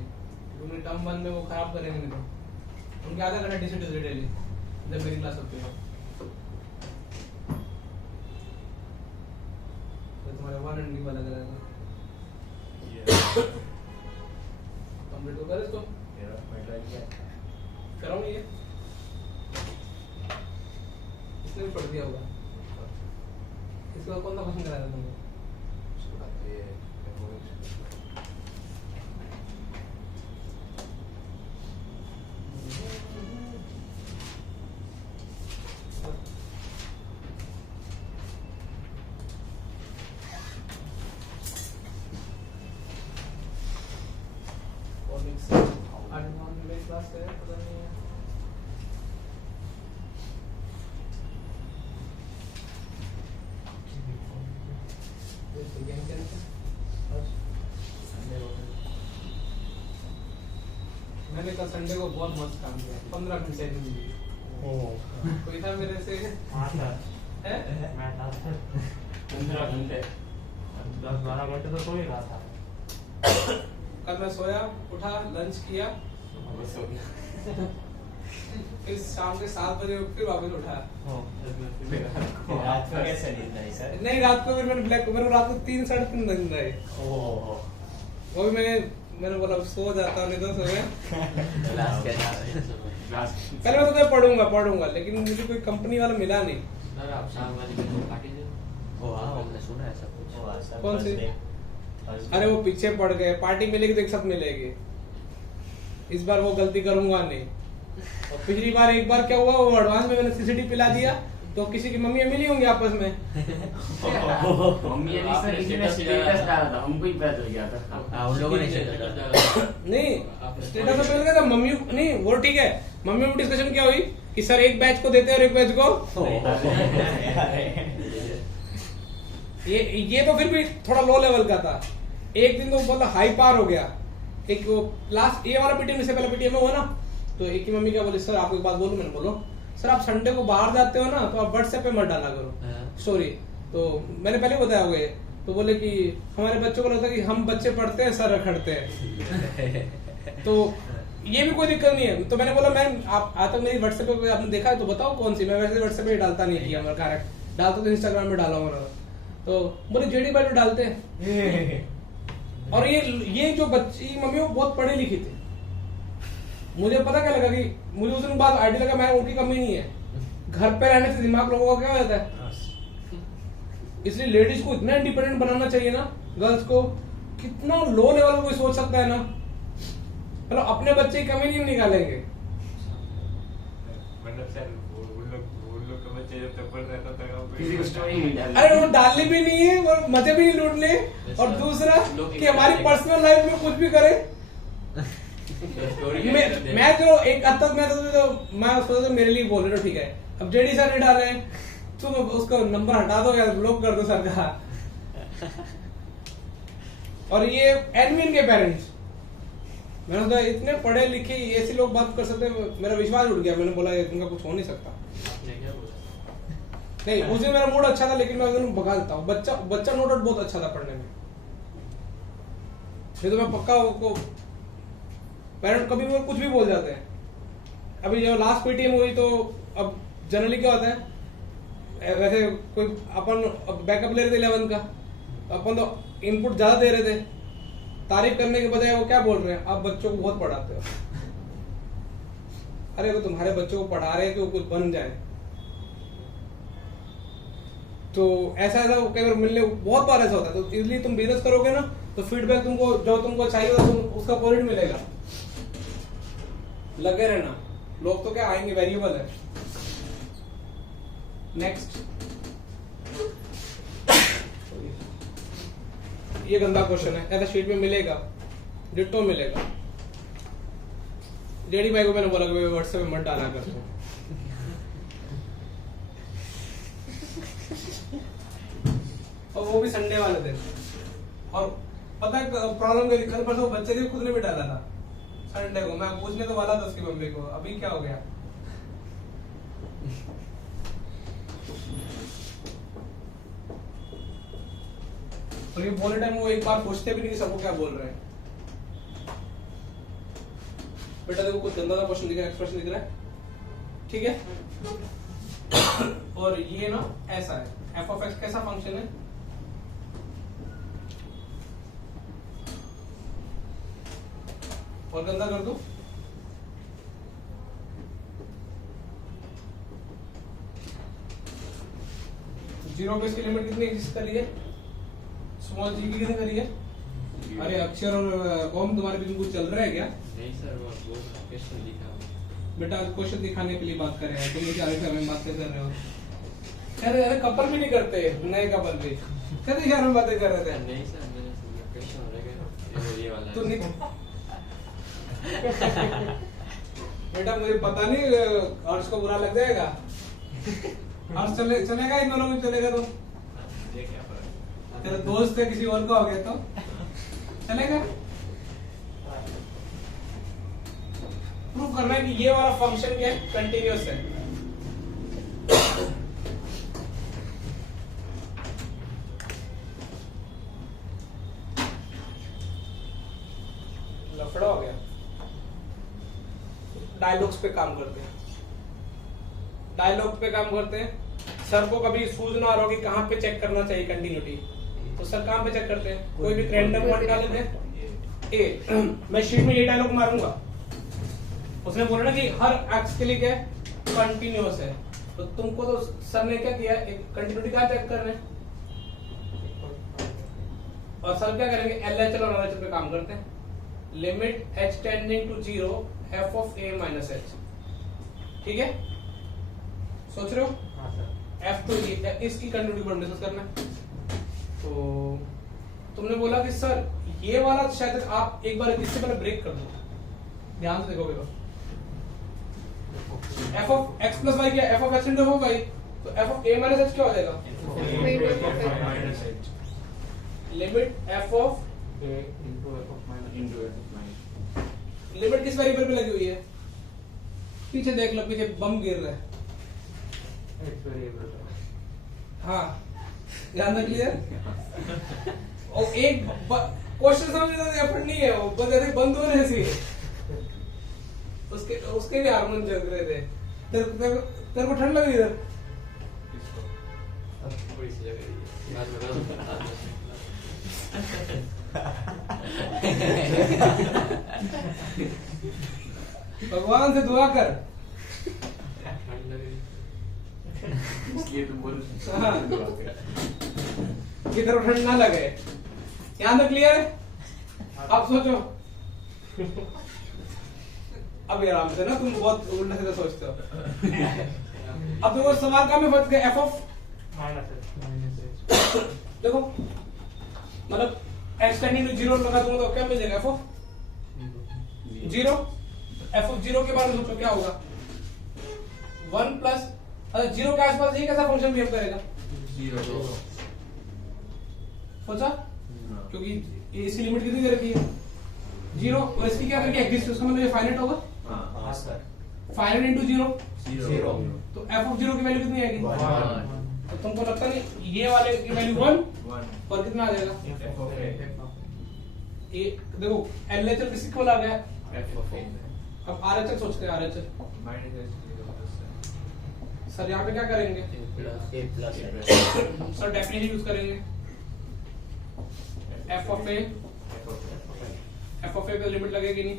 उनके टर्म 1 में वो खराब करेंगे नहीं तो उनके आधा घंटा डीसीटी डेली जब मेरी क्लास होती है। तो तुम्हारे 1 एंड डी वाला करेगा। इसको कौन सा क्वेश्चन कराया था तुमने? उसके बाद तो ये मेरी क्लास है पता नहीं है। मैंने कल संडे को बहुत मस्त काम किया, 15 घंटे नींद। कोई था मेरे से है? 15 घंटे 10-12 घंटे तो सो ही रहा था। कल मैं सोया, उठा, लंच किया, बस हो गया। फिर शाम के 7 बजे फिर वापस उठा। रात को कैसे नींद आई सर? नहीं, रात को फिर मैंने मेरे को रात को 3 साढ़े 3 नींद आई। ओह वो भी मैंने बोला सो जाता हूँ, नहीं तो सोया। लास्ट के साथ पहले मैं तो क्या पढ़ूंगा, लेकिन मुझे कोई कंपनी वाला मिला नहीं। सर आप शाम वाली में पार्टी दे दो। वाह, मैंने सुना है सब कुछ। वाह सर, कौन सी? Thursday। अरे वो पीछे पड़ गए, पार्टी मिलेगी तो एक साथ मिलेगी। इस बार वो गलती करूंगा नहीं। और पिछली बार एक बार क्या हुआ, वो एडवांस में मैंने सीसीडी पिला दिया, तो किसी की मम्मी मिली होंगी आपस में। मम्मी ने सर किसी ने स्टेटस डाला था, हमको ही पता चल गया था। उन लोगों ने नहीं, स्टेटस तो मिल गया था मम्मी, नहीं वो ठीक है। मम्मी में डिस्कशन क्या हुई कि सर एक बैच को देते हैं और एक बैच को। ये तो फिर भी थोड़ा लो लेवल का था। एक दिन तो बोला हाई पार हो गया। एक वो लास्ट ये वाला पीटीएम से पहले पीटीएम में हुआ ना, तो एक की मम्मी क्या बोली, सर आपको एक बात बोलूं? मैंने बोलो। सर आप संडे को बाहर जाते हो ना, तो आप व्हाट्सएप पे मत डाला करो स्टोरी। तो मैंने पहले बताया हुआ है। तो बोले कि हमारे बच्चों को लगता है कि हम बच्चे पढ़ते हैं, सर रखड़ते हैं। तो ये भी कोई दिक्कत नहीं है। तो मैंने बोला मैम आप आज तक मेरी व्हाट्सएप पे आपने देखा है तो बताओ कौन सी। मैं वैसे व्हाट्सएप पे डालता नहीं किया, मैं करेक्ट डालता तो इंस्टाग्राम में डाला हुआ। तो बोले जेडी भाई तो डालते हैं। और ये जो बच्ची मम्मी वो बहुत पढ़ी लिखी थी। मुझे पता क्या लगा कि मुझे उस दिन बाद आइडिया लगा मैं उनकी कमी नहीं है। घर पे रहने से दिमाग लोगों का क्या हो जाता है। इसलिए लेडीज को इतना इंडिपेंडेंट बनाना चाहिए ना, गर्ल्स को। कितना लो लेवल कोई सोच सकता है ना, मतलब अपने बच्चे की कमी नहीं निकालेंगे। मतलब सर उन लोग का बच्चे जब तक पढ़ रहा था किसी को स्टोरी नहीं डाली। अरे वो डालनी भी नहीं है और मजे भी नहीं लूटने। और दूसरा कि हमारी पर्सनल लाइफ में कुछ भी करे। मैं जो एक हद तक मैं सोचा मेरे लिए बोल रहे हो ठीक है। अब जेडी सर ने डाले हैं तो उसको नंबर हटा दो या ब्लॉक कर दो सर का। और ये एडमिन के पेरेंट्स, मैंने सोचा इतने पढ़े लिखे ऐसे लोग बात कर सकते हैं, मेरा विश्वास उठ गया। मैंने बोला इनका कुछ हो नहीं सकता। नहीं उस दिन मेरा मूड अच्छा था, लेकिन मैं उन्हें भगा देता हूँ। बच्चा नोट आउट बहुत अच्छा था पढ़ने में। नहीं तो मैं पक्का को पेरेंट कभी भी कुछ भी बोल जाते हैं। अभी जब लास्ट पीटीएम हुई तो अब जनरली क्या होता है, वैसे कोई अपन बैकअप ले रहे थे 11 का, अपन तो इनपुट ज्यादा दे रहे थे। तारीफ करने के बजाय वो क्या बोल रहे हैं, आप बच्चों को बहुत पढ़ाते हो। अरे तो तुम्हारे बच्चों को पढ़ा रहे हैं कि वो कुछ बन जाए। तो ऐसा कई बार मिलने बहुत बार ऐसा होता है। तो इसलिए तुम बिजनेस करोगे ना तो फीडबैक तुमको जो तुमको चाहिए तो उसका पॉजिटिव मिलेगा। लगे रहना, लोग तो क्या आएंगे, वेरिएबल है। नेक्स्ट, ये गंदा क्वेश्चन है, ऐसा शीट में मिलेगा, डिट्टो मिलेगा। जेडी भाई को मैंने बोला कि व्हाट्सएप में मत डाला कर। और वो भी संडे वाले दिन। और पता है प्रॉब्लम क्या, कल परसों बच्चे ने खुद ने भी डाला था संडे को। मैं पूछने तो वाला था उसकी मम्मी को, अभी क्या हो गया। और ये बोलने टाइम वो एक बार पूछते भी नहीं सबको क्या बोल रहे हैं। बेटा देखो कुछ गंदा सा क्वेश्चन दिख रहा है, एक्सप्रेशन दिख रहा है, ठीक है। और ये ना ऐसा है, एफ ऑफ एक्स कैसा फंक्शन है, और गंदा कर दो। जीरो पे इसकी लिमिट कितनी एग्जिस्ट कर रही है? स्मॉल जी की कितनी कर रही है? अरे अक्षर और ओम तुम्हारे बीच में कुछ चल रहा है क्या? नहीं सर वो क्वेश्चन लिखा बेटा क्वेश्चन दिखाने के लिए बात कर रहे हैं, तुम मुझे आगे से हमें बातें कर रहे हो। अरे अरे कपल भी नहीं करते, नए कपल भी कहते यार हम बातें कर रहे थे। नहीं सर मैंने क्वेश्चन रहेगा ये वाला तो नहीं बेटा मुझे पता नहीं हर्ष को बुरा लग जाएगा। हर्ष चलेगा इन दोनों में चलेगा तो ये क्या फर्क तेरा दोस्त है किसी और का हो गया तो चलेगा। प्रूव करना है कि ये वाला फंक्शन क्या है, कंटिन्यूअस है। लफड़ा हो गया। डायलॉग्स पे काम करते हैं, डायलॉग पे काम करते हैं। सर को कभी सूझ ना रहा हो कि कहाँ पे चेक करना चाहिए कंटिन्यूटी, तो सर कहाँ पे चेक करते हैं? कोई भी रैंडम वर्ड डाल देते हैं ए मैं शीट में ये डायलॉग मारूंगा, उसने बोला ना कि हर एक्स के लिए क्या है, कंटिन्यूअस है। तो तुमको तो सर ने क्या किया, एक कंटिन्यूटी का चेक करना है, और सर क्या करेंगे, एलएचएल और आरएचएल पे काम करते हैं। Limit h tending to 0 f of a minus h, ठीक है? सोच रहे हो? हाँ सर। f तो ये इसकी कंटिन्यूटी पर डिस्कस करना है। तो तुमने बोला कि सर ये वाला शायद आप एक बार इससे पहले ब्रेक कर दो, ध्यान से देखोगे तो f of x plus y क्या है, f of x into f of y, तो f of a minus h क्या हो जाएगा? लिमिट f ऑफ लिमिट किस वेरिएबल पे लगी हुई है? पीछे देख लो, पीछे बम गिर रहा है। हाँ ध्यान रख लिया। और एक क्वेश्चन समझने का एफर्ट नहीं है, वो बस ऐसे बंद होने से उसके भी हार्मोन जग रहे थे। तेरे को ठंड लगी इधर? थोड़ी सी लग रही है, बाद में भगवान से दुआ कर, इसलिए तुम बोल हाँ। कि तरफ ठंड ना लगे। यहाँ तक क्लियर है? अब सोचो। अब आराम से ना, तुम बहुत उल्टा सीधा सोचते हो। अब देखो सवाल कहाँ में फंस गए, एफ ऑफ देखो मतलब x टेंडिंग टू 0 लगा दूंगा तो क्या मिल जाएगा, एफ ऑफ 0। एफ ऑफ 0 के बारे में सोचो क्या होगा, 1 प्लस 0 के आसपास ये कैसा फंक्शन बिहेव करेगा, 0 सोचा? क्योंकि ये इसकी लिमिट कितनी दे रखी है, 0, और इसकी क्या करके एग्जिस्ट, उसका मतलब ये फाइनाइट होगा। हां सर, फाइनाइट इनटू 0 0, तो एफ ऑफ 0 की वैल्यू कितनी आएगी, 1, तो तुमको लगता नहीं ये वाले की वैल्यू 1 और कितना आ जाएगा, f of a, ये देखो एलएचएल किसी को आ गया। f of a, अब आरएचएल सोचते हैं, आरएचएल सर यहाँ पे क्या करेंगे, a plus sir definitely use करेंगे F of A, F of A पे लिमिट लगेगी नहीं,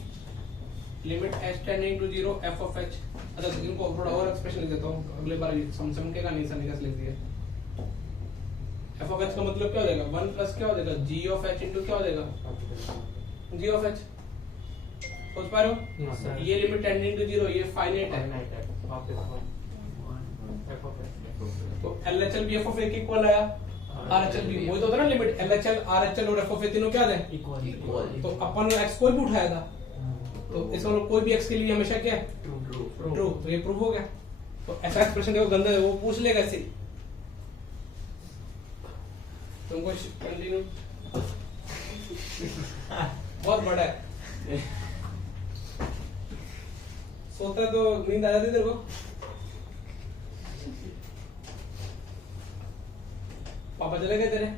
limit h tending to 0 f of h। अच्छा इनको थोड़ा और एक्सप्रेशन लिख देता हूँ, अगले बार समझेगा नहीं, सर ने कैसे लिख दिया। f ऑफ h का मतलब क्या हो जाएगा, 1 प्लस क्या हो जाएगा, g ऑफ h इनटू क्या हो जाएगा, g ऑफ h। सोच पा रहे हो? ये लिमिट टेंडिंग टू 0, ये फाइनाइट है, तो LHL भी f ऑफ a के इक्वल आया, RHL भी वही तो होता है ना, लिमिट LHL RHL और f ऑफ a तीनों क्या है, इक्वल। तो अपन ने x कोई भी उठाया था, तो इसका मतलब कोई भी x के लिए हमेशा क्या है, ट्रू, तो ये प्रूव हो गया। तो ऐसा एक्सप्रेशन देखो गंदा है, वो पूछ लेगा ऐसे तुमको कंटिन्यू बहुत बड़ा है, सोता तो नींद आ जाती तेरे को। पापा चले गए तेरे?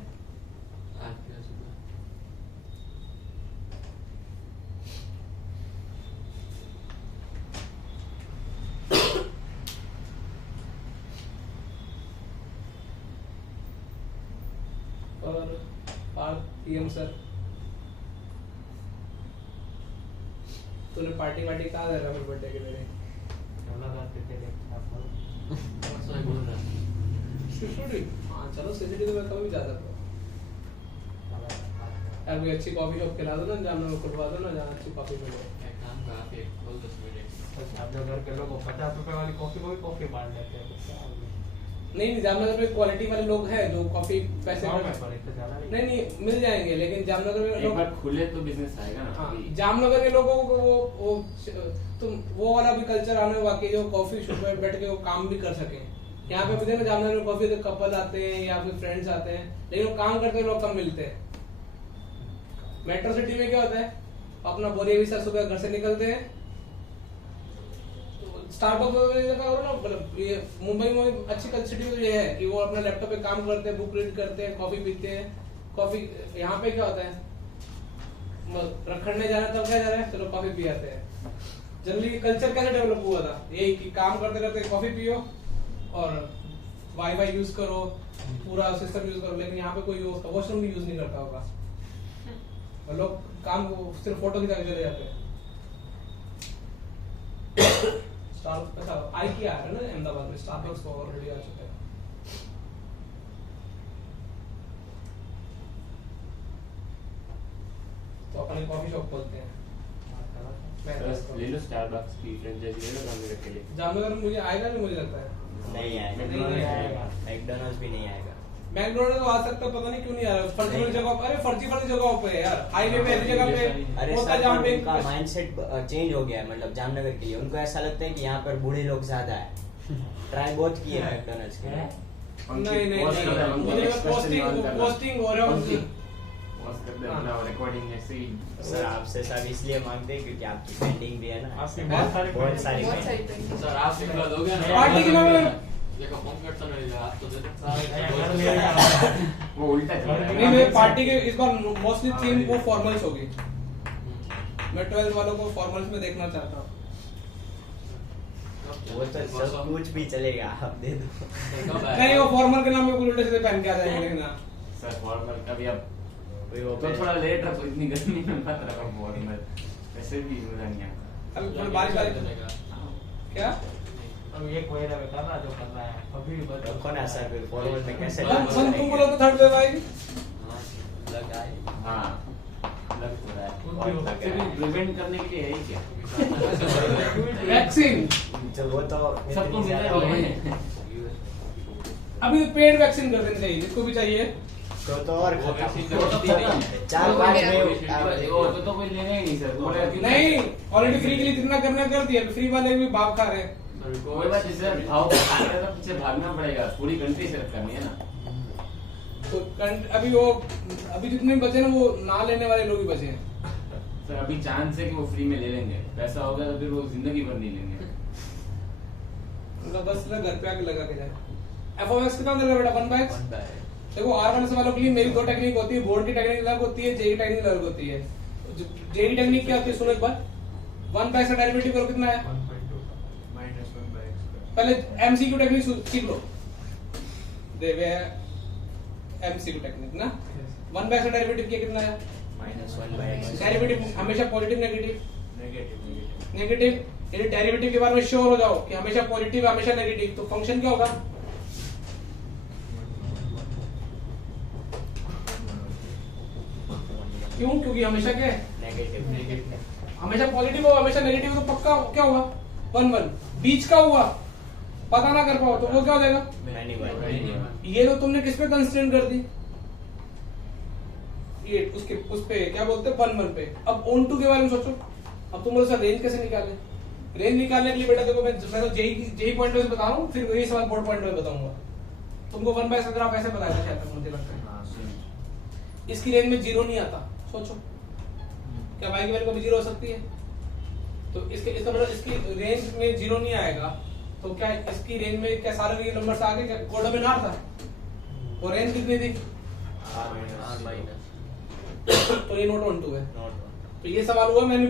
और पीएम सर तूने पार्टी वार्टी कहाँ दे रहा है बर्थडे के तेरे? सिटी? हाँ चलो सिटी तो मैं कभी भी जा सकता हूँ। यार कोई अच्छी कॉफी शॉप खिला दो ना, जामनगर में खुलवा दो ना, जहाँ अच्छी कॉफी मिले। एक काम कर, आप एक खोल दो स्वीट। अपने घर के लोगों को 50 रुपए वाली कॉफी को भी कॉफी बांट देते हैं, तो क्या हो गया? नहीं जामनगर में क्वालिटी वाले लोग हैं जो कॉफी पैसे गाँव में में पर इतना ज्यादा नहीं नहीं मिल जाएंगे, लेकिन जामनगर में एक लोग बार खुले तो बिजनेस आएगा ना। हाँ, अभी जामनगर के लोगों को वो तुम वो वाला भी कल्चर आने वाकई जो कॉफी शॉप में बैठ के वो काम भी कर सके। यहाँ पे मुझे ना जामनगर में कॉफी तो कपल आते हैं या फिर फ्रेंड्स आते हैं, लेकिन वो काम करते लोग कम मिलते हैं। मेट्रो सिटी में क्या होता है, अपना बोरिया भी सर सुबह घर से निकलते हैं, स्टारबक्स का ना, मतलब ये मुंबई में अच्छी सिटी तो ये है कि वो अपना लैपटॉप पे काम करते हैं, बुक रीड करते हैं, कॉफी पीते हैं। कॉफी यहाँ पे क्या होता है, रखड़ने जाना तब क्या जा रहा है, चलो कॉफी पी आते हैं। जनरली कल्चर कैसे डेवलप हुआ था, यही कि काम करते करते कॉफी पियो और वाईफाई यूज करो, पूरा सिस्टम यूज करो। लेकिन यहाँ पे कोई वॉशरूम भी यूज नहीं करता होगा, लोग काम को सिर्फ फोटो खिंचा के चले जाते हैं। आई किया है ना अहमदाबाद में, स्टारबक्स को ऑलरेडी आ चुका है। तो अपने कॉफी शॉप खोलते हैं। बस ले लो स्टारबक्स की फ्रेंचाइजी ले लो जामनगर के लिए। जामनगर में मुझे आएगा नहीं, मुझे लगता है नहीं आएगा, नहीं आएगा। मैकडॉनल्ड्स भी नहीं आएगा। मैकडॉनल्ड्स तो आ सकता है, पता नहीं क्यों नहीं आ रहा। फर्जी वाली जगह पर, अरे फर्जी वाली जगह पे यार, हाईवे पे ऐसी जगह पे अरे होता है सर जहाँ पे उनका माइंडसेट चेंज हो गया है, मतलब जामनगर के लिए उनको ऐसा लगता है कि यहाँ पर बूढ़े लोग ज्यादा है। ट्राई बहुत किए मैकडॉनल्ड्स के लिए। नहीं नहीं नहीं, पोस्टिंग हो रहा है पोस्ट कर दे अपना रिकॉर्डिंग ऐसे ही। सर आपसे सब इसलिए मांगते हैं क्योंकि आपकी पेंडिंग भी है ना, आपने बहुत सारी बहुत सारी pending। पेंटिंग। सर आप सिखला दोगे ना? पार्टी के नाम में देखो फोन करता नहीं जा, आप तो दे वो उल्टा चल रहा है। नहीं, मेरे पार्टी के इस बार मोस्टली थीम वो फॉर्मल्स होगी। मैं 12th वालों को फॉर्मल्स में देखना चाहता हूँ। वो तो सब कुछ भी चलेगा, आप दे दो। नहीं, वो फॉर्मल के नाम में उल्टे सीधे पहन के आ जाएंगे, लेकिन हाँ। सर फॉर्मल कभी अब वो तो थोड़ा लेट रखो, इतनी गर्मी में मत रखो फॉर्मल, वैसे भी मजा नहीं आता। अभी थोड़ी बारिश क्या अब एक महीना में करना जो करना है, अभी बस रखो ना सर, फिर फॉरवर्ड में कैसे सन तुम बोलो तो थर्ड वेव आएगी। लगाए। हाँ लग तो रहा है। उनको और फिर प्रिवेंट करने के लिए है ही क्या? वैक्सीन तो वो तो सबको इतनी मिल ज्यादा रहा है। नहीं। अभी पेड वैक्सीन कर देनी चाहिए, जिसको भी चाहिए। तो और वो वैक्सीन खत्म। तो बहुत नहीं। 4-5 तो कोई लेना ही नहीं सर। बोला कि नहीं, ऑलरेडी फ्री के लिए जितना करना कर दिया, फ्री वाले भी भाग खा रहे हैं। कोई बात नहीं सर, भाव खाने का पीछे भागना पड़ेगा, पूरी कंट्री से करनी है ना। तो अभी जितने बचे ना वो ना लेने वाले लोग ही बचे हैं। सर अभी चांस है कि वो फ्री में ले लेंगे, पैसा होगा तो फिर वो जिंदगी भर नहीं लेंगे। मतलब बस ना घर पे आके लगा के जाए। एफओएस कितना देगा बेटा? 1 बाय देखो, R1 वालों के लिए मेरी 2 टेक्निक होती है, बोर्ड की टेक्निक अलग होती है, जेई टेक्निक अलग होती है। जेई टेक्निक क्या होती है सुनो एक बार। 1 बाय से डेरिवेटिव करो कितना है? 1.2 पहले एमसीक्यू टेक्निक सीख लो। देवे एमसीक्यू टेक्निक ना। 1 बाय से डेरिवेटिव कितना है? -1/x। डेरिवेटिव हमेशा पॉजिटिव नेगेटिव नेगेटिव नेगेटिव। यदि डेरिवेटिव के बारे में श्योर हो जाओ कि हमेशा पॉजिटिव हमेशा नेगेटिव, तो फंक्शन क्या होगा? क्यों? क्योंकि हमेशा क्या है? नेगेटिव। हमेशा पॉजिटिव हो हमेशा नेगेटिव, तो पक्का क्या होगा? 1-1। बीच का हुआ पता ना कर पाओ तो वो क्या हो जाएगा? ये तो तुमने किस पे कंस्ट्रेंट कर दी? ये उसके उस पे क्या बोलते हैं 1-1 पे। अब ऑन टू के बारे में सोचो। अब तुम बोलो सर रेंज कैसे निकाले? रेंज निकालने के लिए बेटा देखो, मैं तो जेई पॉइंट से बता रहा हूँ, फिर वही सवाल बोर्ड पॉइंट में बताऊंगा। तुमको 1 बाय 17 आप ऐसे बताया था शायद तक, मुझे लगता है। इसकी रेंज में 0 नहीं आता, सोचो क्या y की वैल्यू कभी 0 हो सकती है? तो इसका मतलब इसकी रेंज में 0 नहीं आएगा, तो क्या इसकी रेंज में क्या सारे रियल नंबर्स आ गए? क्या कोड में ना था? वो रेंज कितनी थी? तो ये नोट 1-2 है। तो ये सवाल हुआ, मैंने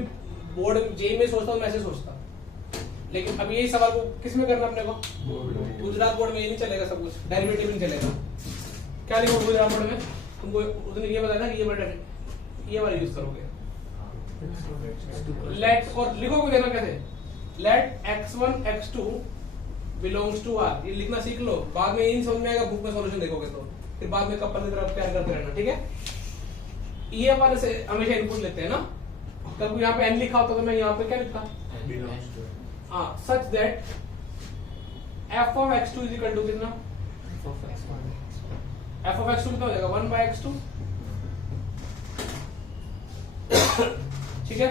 बोर्ड जेई में सोचता हूँ, मैं ऐसे सोचता, लेकिन अब यही सवाल को किस में करना अपने को? गुजरात बोर्ड में ये नहीं चलेगा, सब कुछ डेरिवेटिव नहीं चलेगा। क्या लिखो गुजरात बोर्ड में? तुमको उसने ये बताया था कि ये वाला यूज करोगे। लेट और लिखोगे देना कैसे? Late x1 x2 belongs to are, ये लिखना सीख लो, बाद में इन समझ में आएगा, बुक में सॉल्यूशन देखोगे तो फिर बाद में कपल की तरफ प्यार करते रहना, ठीक है। ये वाले से हमेशा इनपुट लेते हैं ना, कभी यहाँ पे एन लिखा होता तो मैं यहाँ पे क्या लिखता, हाँ, such that f of x2 is equal to कितना, f of x2 कितना हो जाएगा 1 by x2, ठीक है।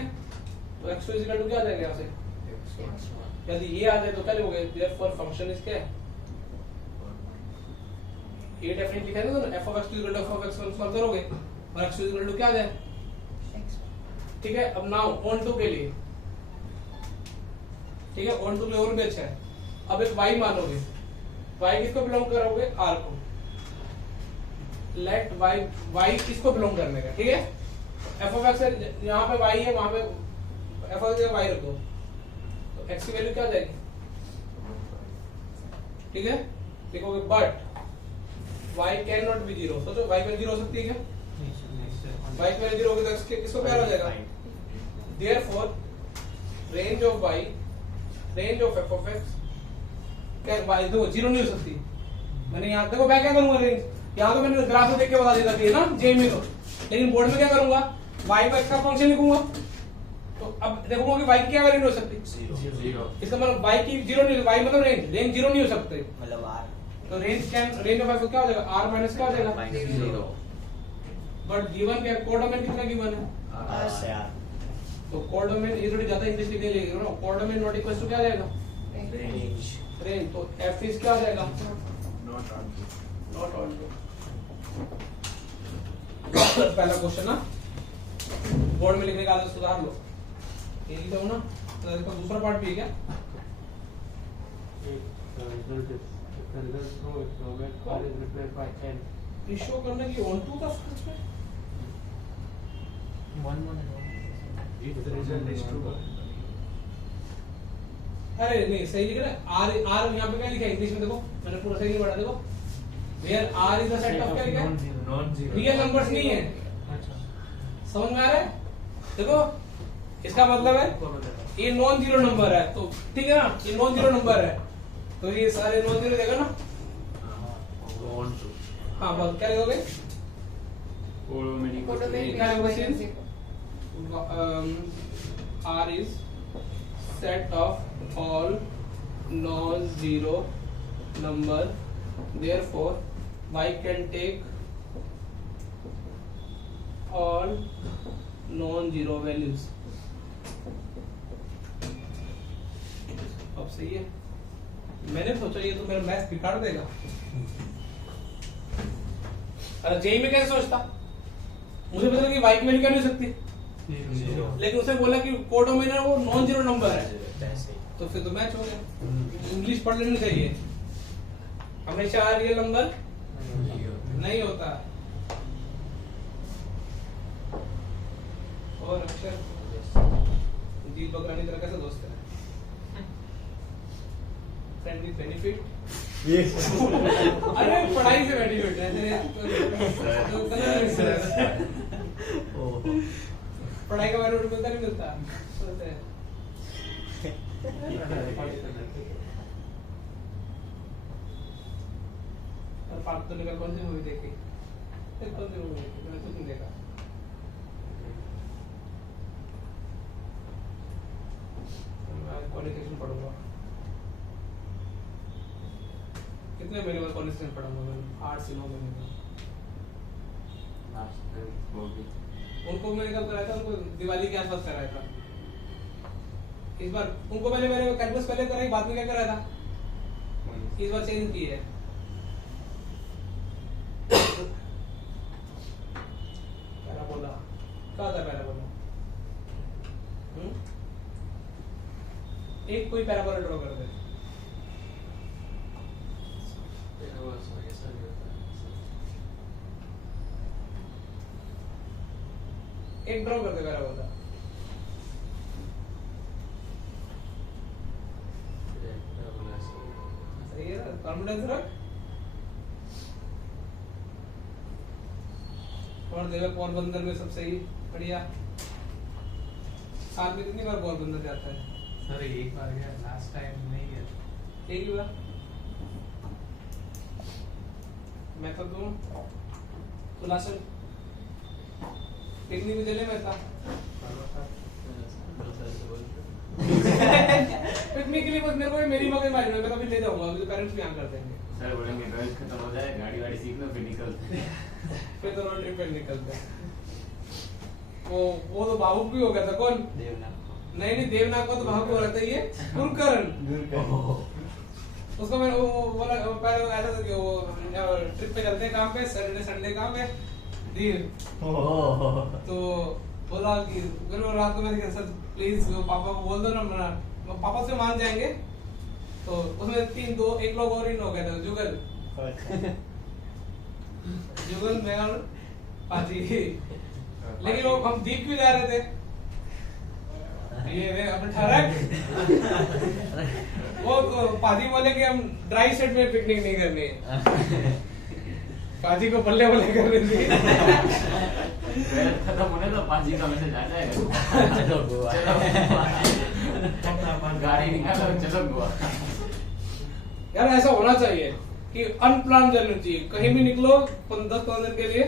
तो x2 is equal to क्या आ जाएगा यहाँ से, यदि ये आ जाए तो क्या लिखोगे, therefore function is क्या है, ये डेफिनेटली लिखा है ना, f of x2 is equal to f of x1 solve करोगे और x2 is equal to क्या आ जाए, ठीक है। अब नाउ ऑन टू के लिए, ठीक है, ऑन टू के लिए और भी अच्छा है। अब एक y मानोगे, y किसको बिलोंग करोगे, r को, लेट y किसको बिलोंग करने का, ठीक है। f of x यहाँ पे y है, वहां पे f of x y रखो, तो x की वैल्यू क्या आ जाएगी, ठीक है। लिखोगे but y can not be 0, सोचो y की 0 हो सकती है क्या, y की 0 होगी तो x किसको क्या हो जाएगा, therefore range of y, range of f of x क्या y देखो 0 नहीं हो सकती, मैंने यहाँ देखो मैं क्या करूंगा, रेंज यहाँ तो मैंने ग्राफ में देख के बता देता है ना जे में, तो लेकिन बोर्ड में क्या करूंगा, y पर x का फंक्शन लिखूंगा, तो अब देखूंगा कि y की क्या वैल्यू नहीं हो सकती, 0, इसका मतलब y की 0 नहीं, y मतलब रेंज 0 नहीं हो सकते, मतलब r, तो रेंज ऑफ f क्या हो जाएगा, r माइनस क्या हो जाएगा 0, बट गिवन क्या कोडोमेन कितना गिवन है, r से r, तो कोडोमेन ये थोड़ी ज्यादा इंग्लिश लिखने लगे ना, कोडोमेन नॉट इक्वल टू क्या आ जाएगा, रेंज, तो f इज क्या आ जाएगा, नॉट ऑन टू। पहला क्वेश्चन ना बोर्ड में लिखने का आदत सुधार लो, ये लिखा हूं ना, तो इसका दूसरा पार्ट भी है क्या, ये शो करने की ऑन टू का सच में, अरे नहीं सही लिखा है, आर यहाँ पे क्या लिखा है इंग्लिश में, देखो मैंने पूरा सही नहीं पढ़ा, देखो where R is the set of क्या लिखा है, रियल नंबर्स नहीं है, समझ में आ रहा है, देखो इसका मतलब है ये नॉन जीरो नंबर है, तो ठीक है ना, ये नॉन जीरो नंबर है, तो ये सारे नॉन जीरो देगा ना, हाँ बस क्या लिखोगे, क्या लिखोगे, R is set of all non-zero number, therefore y can take all non-zero values। अब सही है, मैंने सोचा ये तो मेरा मैथ बिगाड़ देगा, अरे जेई में कैसे सोचता, मुझे पता कि y की वैल्यू क्या नहीं हो सकती, लेकिन उसने बोला कि कोडोमेन है वो नॉन जीरो नंबर है, तो फिर तो मैच हो गया। इंग्लिश पढ़ लेनी चाहिए, हमेशा रियल नंबर नहीं होता। और अक्षर जी बकरानी तरह कैसे दोस्त है, फ्रेंड विद बेनिफिट, अरे पढ़ाई से बेनिफिट है, पढ़ाई का बेनिफिट मिलता नहीं मिलता, और पार्ट तो निकल कौन सी मूवी देखी, कौन सी मूवी देखी, मैंने कुछ नहीं देखा, क्वालिफिकेशन पढ़ूंगा, कितने महीने में क्वालिफिकेशन पढ़ूंगा मैं, 8 से 9 महीने में, उनको मैंने कब कराया था, उनको दिवाली के आसपास कराया था, इस बार उनको मैंने कैलकुलस पहले कराई, बाद में क्या कराया था, इस बार चेंज की है, पैराबोला क्या था, पैराबोला एक कोई पैराबोला ड्रॉ कर दे, एक ड्रॉ कर दे पैराबोला, सही है ना, कॉन्फिडेंस रख, और देखो पोरबंदर में सब सही बढ़िया, साल में कितनी बार पोरबंदर जाता है, सर एक बार गया, लास्ट टाइम नहीं गया, एक ही बार मैं कर दूं खुलासा पिकनिक में चले मैं था पिकनिक के लिए बस मेरे को मेरी मगज मारी मैं कभी ले जाऊंगा मुझे पेरेंट्स भी यहाँ कर देंगे सर बोलेंगे ड्राइव खत्म हो जाए गाड़ी वाड़ी सीख लो फिर निकलते फिर तो रोड ट्रिप पे निकलते हैं वो तो भावुक भी हो गया था कौन नहीं देवनाथ को तो भावुक हो रहा था ये गुरकरण उसको मैंने वो बोला पहले आया था कि वो ट्रिप पे चलते हैं काम पे सैटरडे संडे काम है धीर तो बोला कि रात को मैंने कहा सर प्लीज पापा को बोल दो ना पापा से मान जाएंगे तो उसमें एक लोग और इन हो गए थे जुगल जुगल मैं और पाजी लेकिन वो हम दीप क्यों जा रहे थे ये अपने ठहरक वो पाजी बोले कि हम ड्राई सेट में पिकनिक नहीं करनी है पाजी को बल्ले बल्ले कर रही थी खत्म होने तो पाजी का मैसेज आ जाएगा चलो गोवा गाड़ी निकालो चलो गोवा यार ऐसा होना चाहिए कि अनप्लान जर्नी चाहिए कहीं भी निकलो 10-15 दिन के लिए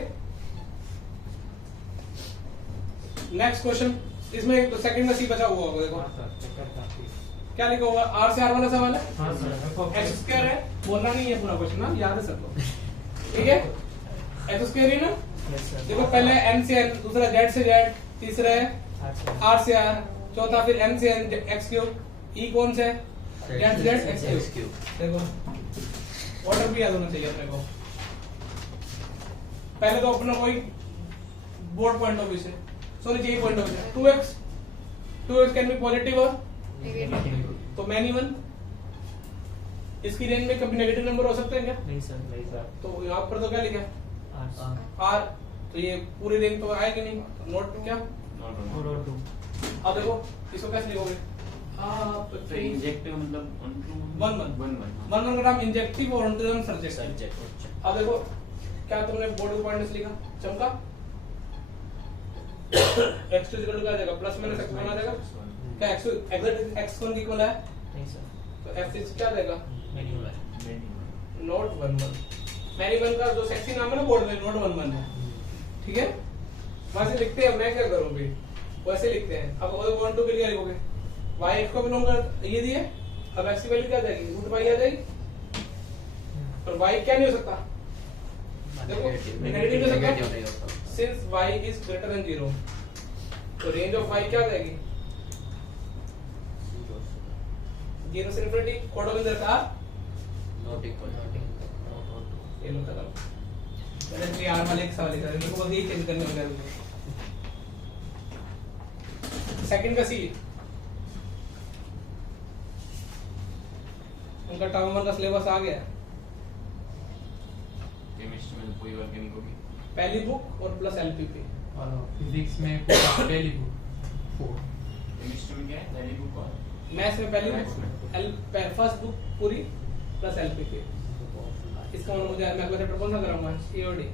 नेक्स्ट क्वेश्चन इसमें तो सेकंड में सी बचा हुआ होगा देखो क्या लिखा हुआ आर से आर वाला सवाल है एक्स स्क्वायर है बोलना नहीं है पूरा क्वेश्चन ना याद है सबको ठीक है एक्स स्क्वायर ही ना देखो पहले एम से एन दूसरा जेड से जेड तीसरा है आर से आर चौथा फिर एम से एन एक्स क्यूब ई कौन सा है जेड से जेड एक्स क्यूब देखो ऑर्डर भी याद होना चाहिए अपने को पहले तो अपना कोई बोर्ड पॉइंट ऑफ व्यू से सॉरी जी point of view 2x can be positive और तो मैनी वन इसकी रेंज में कभी नेगेटिव नंबर हो सकते हैं क्या नहीं सर तो यहाँ पर तो क्या लिखा है आर तो ये पूरी रेंज तो आएगी नहीं नोट क्या अब देखो इसको कैसे लिखोगे तो इंजेक्टिव मतलब वन का नाम इंजेक्टिव और ऑन सब्जेक्ट अब देखो क्या तुमने बोर्ड पॉइंट लिखा चमका x टू इक्वल टू क्या आ जाएगा प्लस माइनस x बना जाएगा क्या x एग्जैक्ट x कौन इक्वल है नहीं सर तो f इज क्या देगा मैनी नोट 11 मैनी वन का जो सेक्सी नाम है ना बोर्ड में नोट 11 है ठीक है वहां से लिखते हैं मैं क्या करूं भी वैसे लिखते हैं अब 1 2 के लिए लिखोगे y x को बिलोंग कर ये दिए अब x की वैल्यू क्या आ जाएगी रूट y आ जाएगी और y क्या नहीं हो सकता देखो नेगेटिव हो सकता since y is greater than 0 तो रेंज ऑफ y क्या आ जाएगी 0 से इंफिनिटी कोड ऑफ इधर का नॉट इक्वल ये लो कदम मैंने 3 r वाले एक सवाल लिखा है मेरे को बस यही चेंज करने होगा सेकंड का सी उनका टर्म 1 का सिलेबस आ गया केमिस्ट्री में कोई ऑर्गेनिक होगी पहली बुक और प्लस एलपीपी और फिजिक्स में पूरा पहली बुक केमिस्ट्री में क्या है पहली बुक और मैथ्स में पहली Maths में। बुक फर्स्ट बुक पूरी प्लस एलपीपी इसका मतलब मुझे मैं अगला चैप्टर कौन सा कराऊंगा सीओडी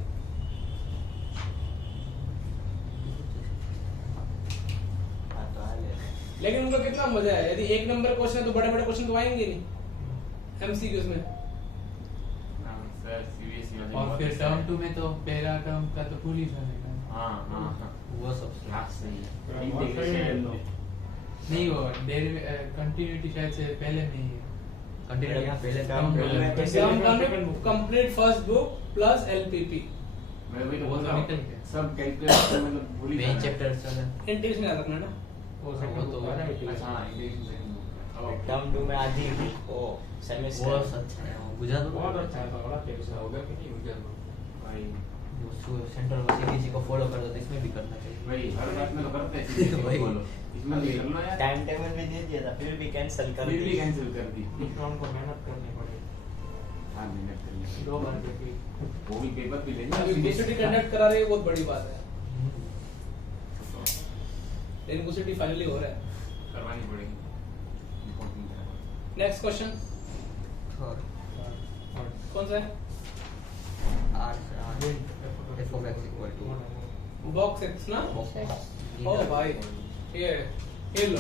लेकिन उनका कितना मजा है यदि एक नंबर क्वेश्चन है तो बड़े बड़े क्वेश्चन तो आएंगे नहीं एमसीक्यूज में सर सीरियसली और फिर टर्म 2 में तो पहला टर्म का तो भूल ही जाएगा हां वो सब क्लास सही है इंटीग्रेशन नहीं वो कंटिन्यूटी शायद से पहले में ही है कंटिन्यू यहाँ पहले term term complete first book plus LPP मैं वही तो वो बोल तो रहा निकल हूं गया। सब कैलकुलेशन मतलब भूल ही मेन जाता है। चैप्टर चले इंटीग्रेशन याद रखना ना वो वो सेकंड तो बुक है अच्छा हां इंटीग्रेशन अब टर्म 2 में आधी वो सेमेस्टर बहुत अच्छा है वो गुजरात में बहुत अच्छा है बड़ा टेस्ट हो गया कि नहीं गुजरात में भाई उसको सेंट्रल सीबीएसई को फॉलो करता तो इसमें भी करना चाहिए भाई हर बात में तो करते हैं सीधे वही। बोलो इसमें भी कर लो यार टाइम टेबल भी दे दिया था फिर भी कैंसिल कर फिर भी दिया कैंसिल कर दी इलेक्ट्रॉन को मेहनत करनी पड़ेगी हां मेहनत करनी 2 बार की वो भी पेपर भी लेना यूनिवर्सिटी कंडक्ट करा रही है बहुत बड़ी बात है लेकिन यूनिवर्सिटी फाइनली हो रहा है करवानी पड़ेगी रिपोर्टिंग करवानी नेक्स्ट क्वेश्चन और कौन सा है R f of x equal to box x ना ओ भाई ये लो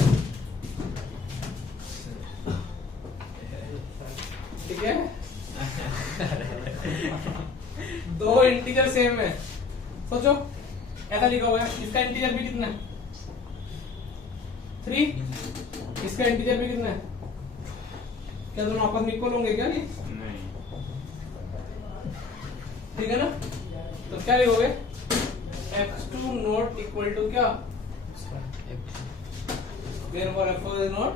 दो इंटीजर सेम है, सोचो ऐसा लिखा हुआ है, इसका इंटीजर भी कितना है 3, इसका इंटीजर भी कितना है, क्या दोनों आपस में इक्वल होंगे क्या ये? नहीं। ठीक है ना, तो क्या लिखोगे x2 नॉट इक्वल टू क्या, therefore f is not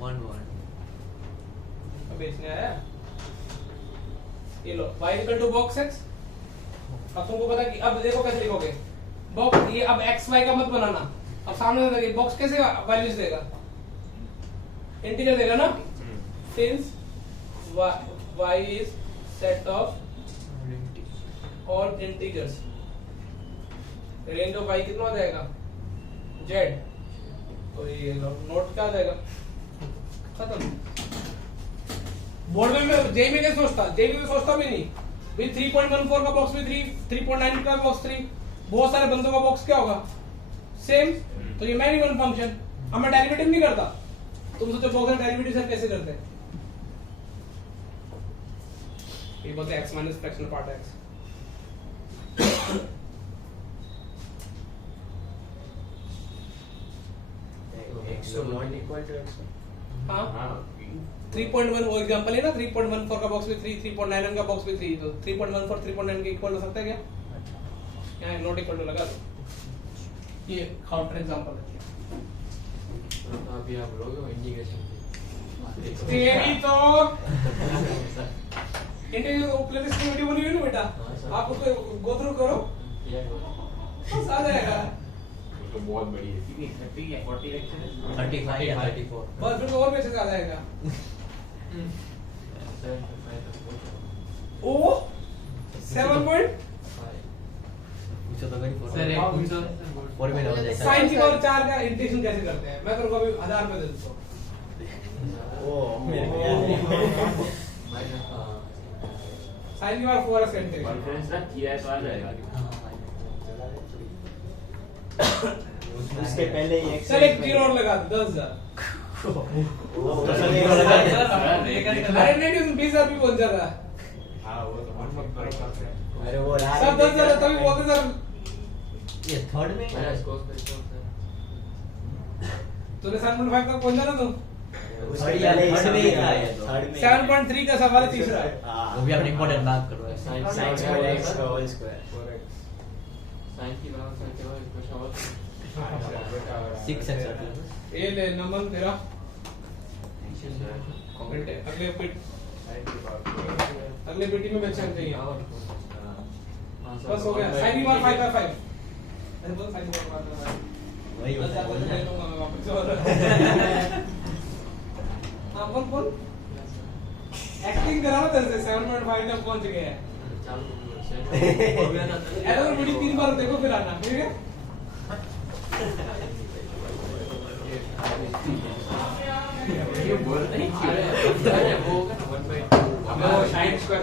1 1 अब बेचने आया, ये लो y equal to box x। अब तुमको पता कि अब देखो कैसे लिखोगे बॉक्स, ये अब x y का मत बनाना, अब सामने से बॉक्स कैसे वैल्यूज देगा, इंटीजर देगा ना, since y is set of all integers, range of y कितना हो जाएगा z, तो ये नोट क्या आ जाएगा, खत्म। बोर्ड में मैं जे में क्या सोचता, जे में सोचता भी नहीं भाई 3.14 का बॉक्स में 3, 3.9 का बॉक्स 3, बहुत सारे बंदों का बॉक्स क्या होगा सेम, तो ये मैक्सिमम फंक्शन, अब मैं डेरिवेटिव नहीं करता, तुम सोचो बॉक्स का डेरिवेटिव सर कैसे करते हैं, ये बोलते हैं x minus fractional part x, x not equal to x। हाँ हाँ 3.1 वो एग्जांपल है ना, 3.14 का बॉक्स में 3, 3.9 का बॉक्स में 3, तो 3.14 3.9 के इक्वल हो सकता है क्या, यहाँ नॉट इक्वल टू लगा दो, ये काउंटर एग्जांपल है। तो अभी आप लोग इंटीग्रेशन तेरी तो इंटीग्रेशन प्लेलिस्ट की वीडियो बनी हुई है ना बेटा, आप उसको गो थ्रू करो बस आ जाएगा, वो तो बहुत बड़ी है, कितनी 30 या 40 लेक्चर है, 35 या 34 बस फिर तो और पैसे आ जाएगा। ओ 7. पूछो तो भाई सर एक पूछो और में हो जाएगा साइन की पावर 4 का इंटीग्रेशन कैसे करते हैं, मैं तेरे को अभी 1000 रुपए दे देता हूँ, ओ मेरे को याद नहीं। साइन की पावर 4 का इंटीग्रेशन, कॉन्फ्रेंस रख किया है तो आ जाएगा। उसके पहले ही चल एक जीरो और लगा दे 10,000, अरे नहीं तुम 20,000 भी पहुंच जाता है, हाँ वो तो बहुत बड़ा है। अरे वो रात सब 10,000 तभी बोलते सर, ये थर्ड में तूने 7.5 तक पहुंचा ना तुम, थर्ड वाले थर्ड में ही था ये तो। थर्ड में 7.3 का सवाल है तीसरा, हाँ वो भी आपने इंपॉर्टेंट बात करो sin square x का होल स्क्वायर 6x ये ले नमन तेरा अगले पेटी में बेचना चाहिए, बस हो गया, साइन की पावर 5 का 5, अरे बोल साइन की पावर 5, वही होता 10,000 है ले लूंगा मैं वापस और हाँ बोल एक्टिंग करा ना तेरे से 7.5 तक पहुंच गए हैं, ऐसा तो वीडियो 3 बार देखो फिर आना, ठीक है। ये बोल नहीं वो साइन स्क्वायर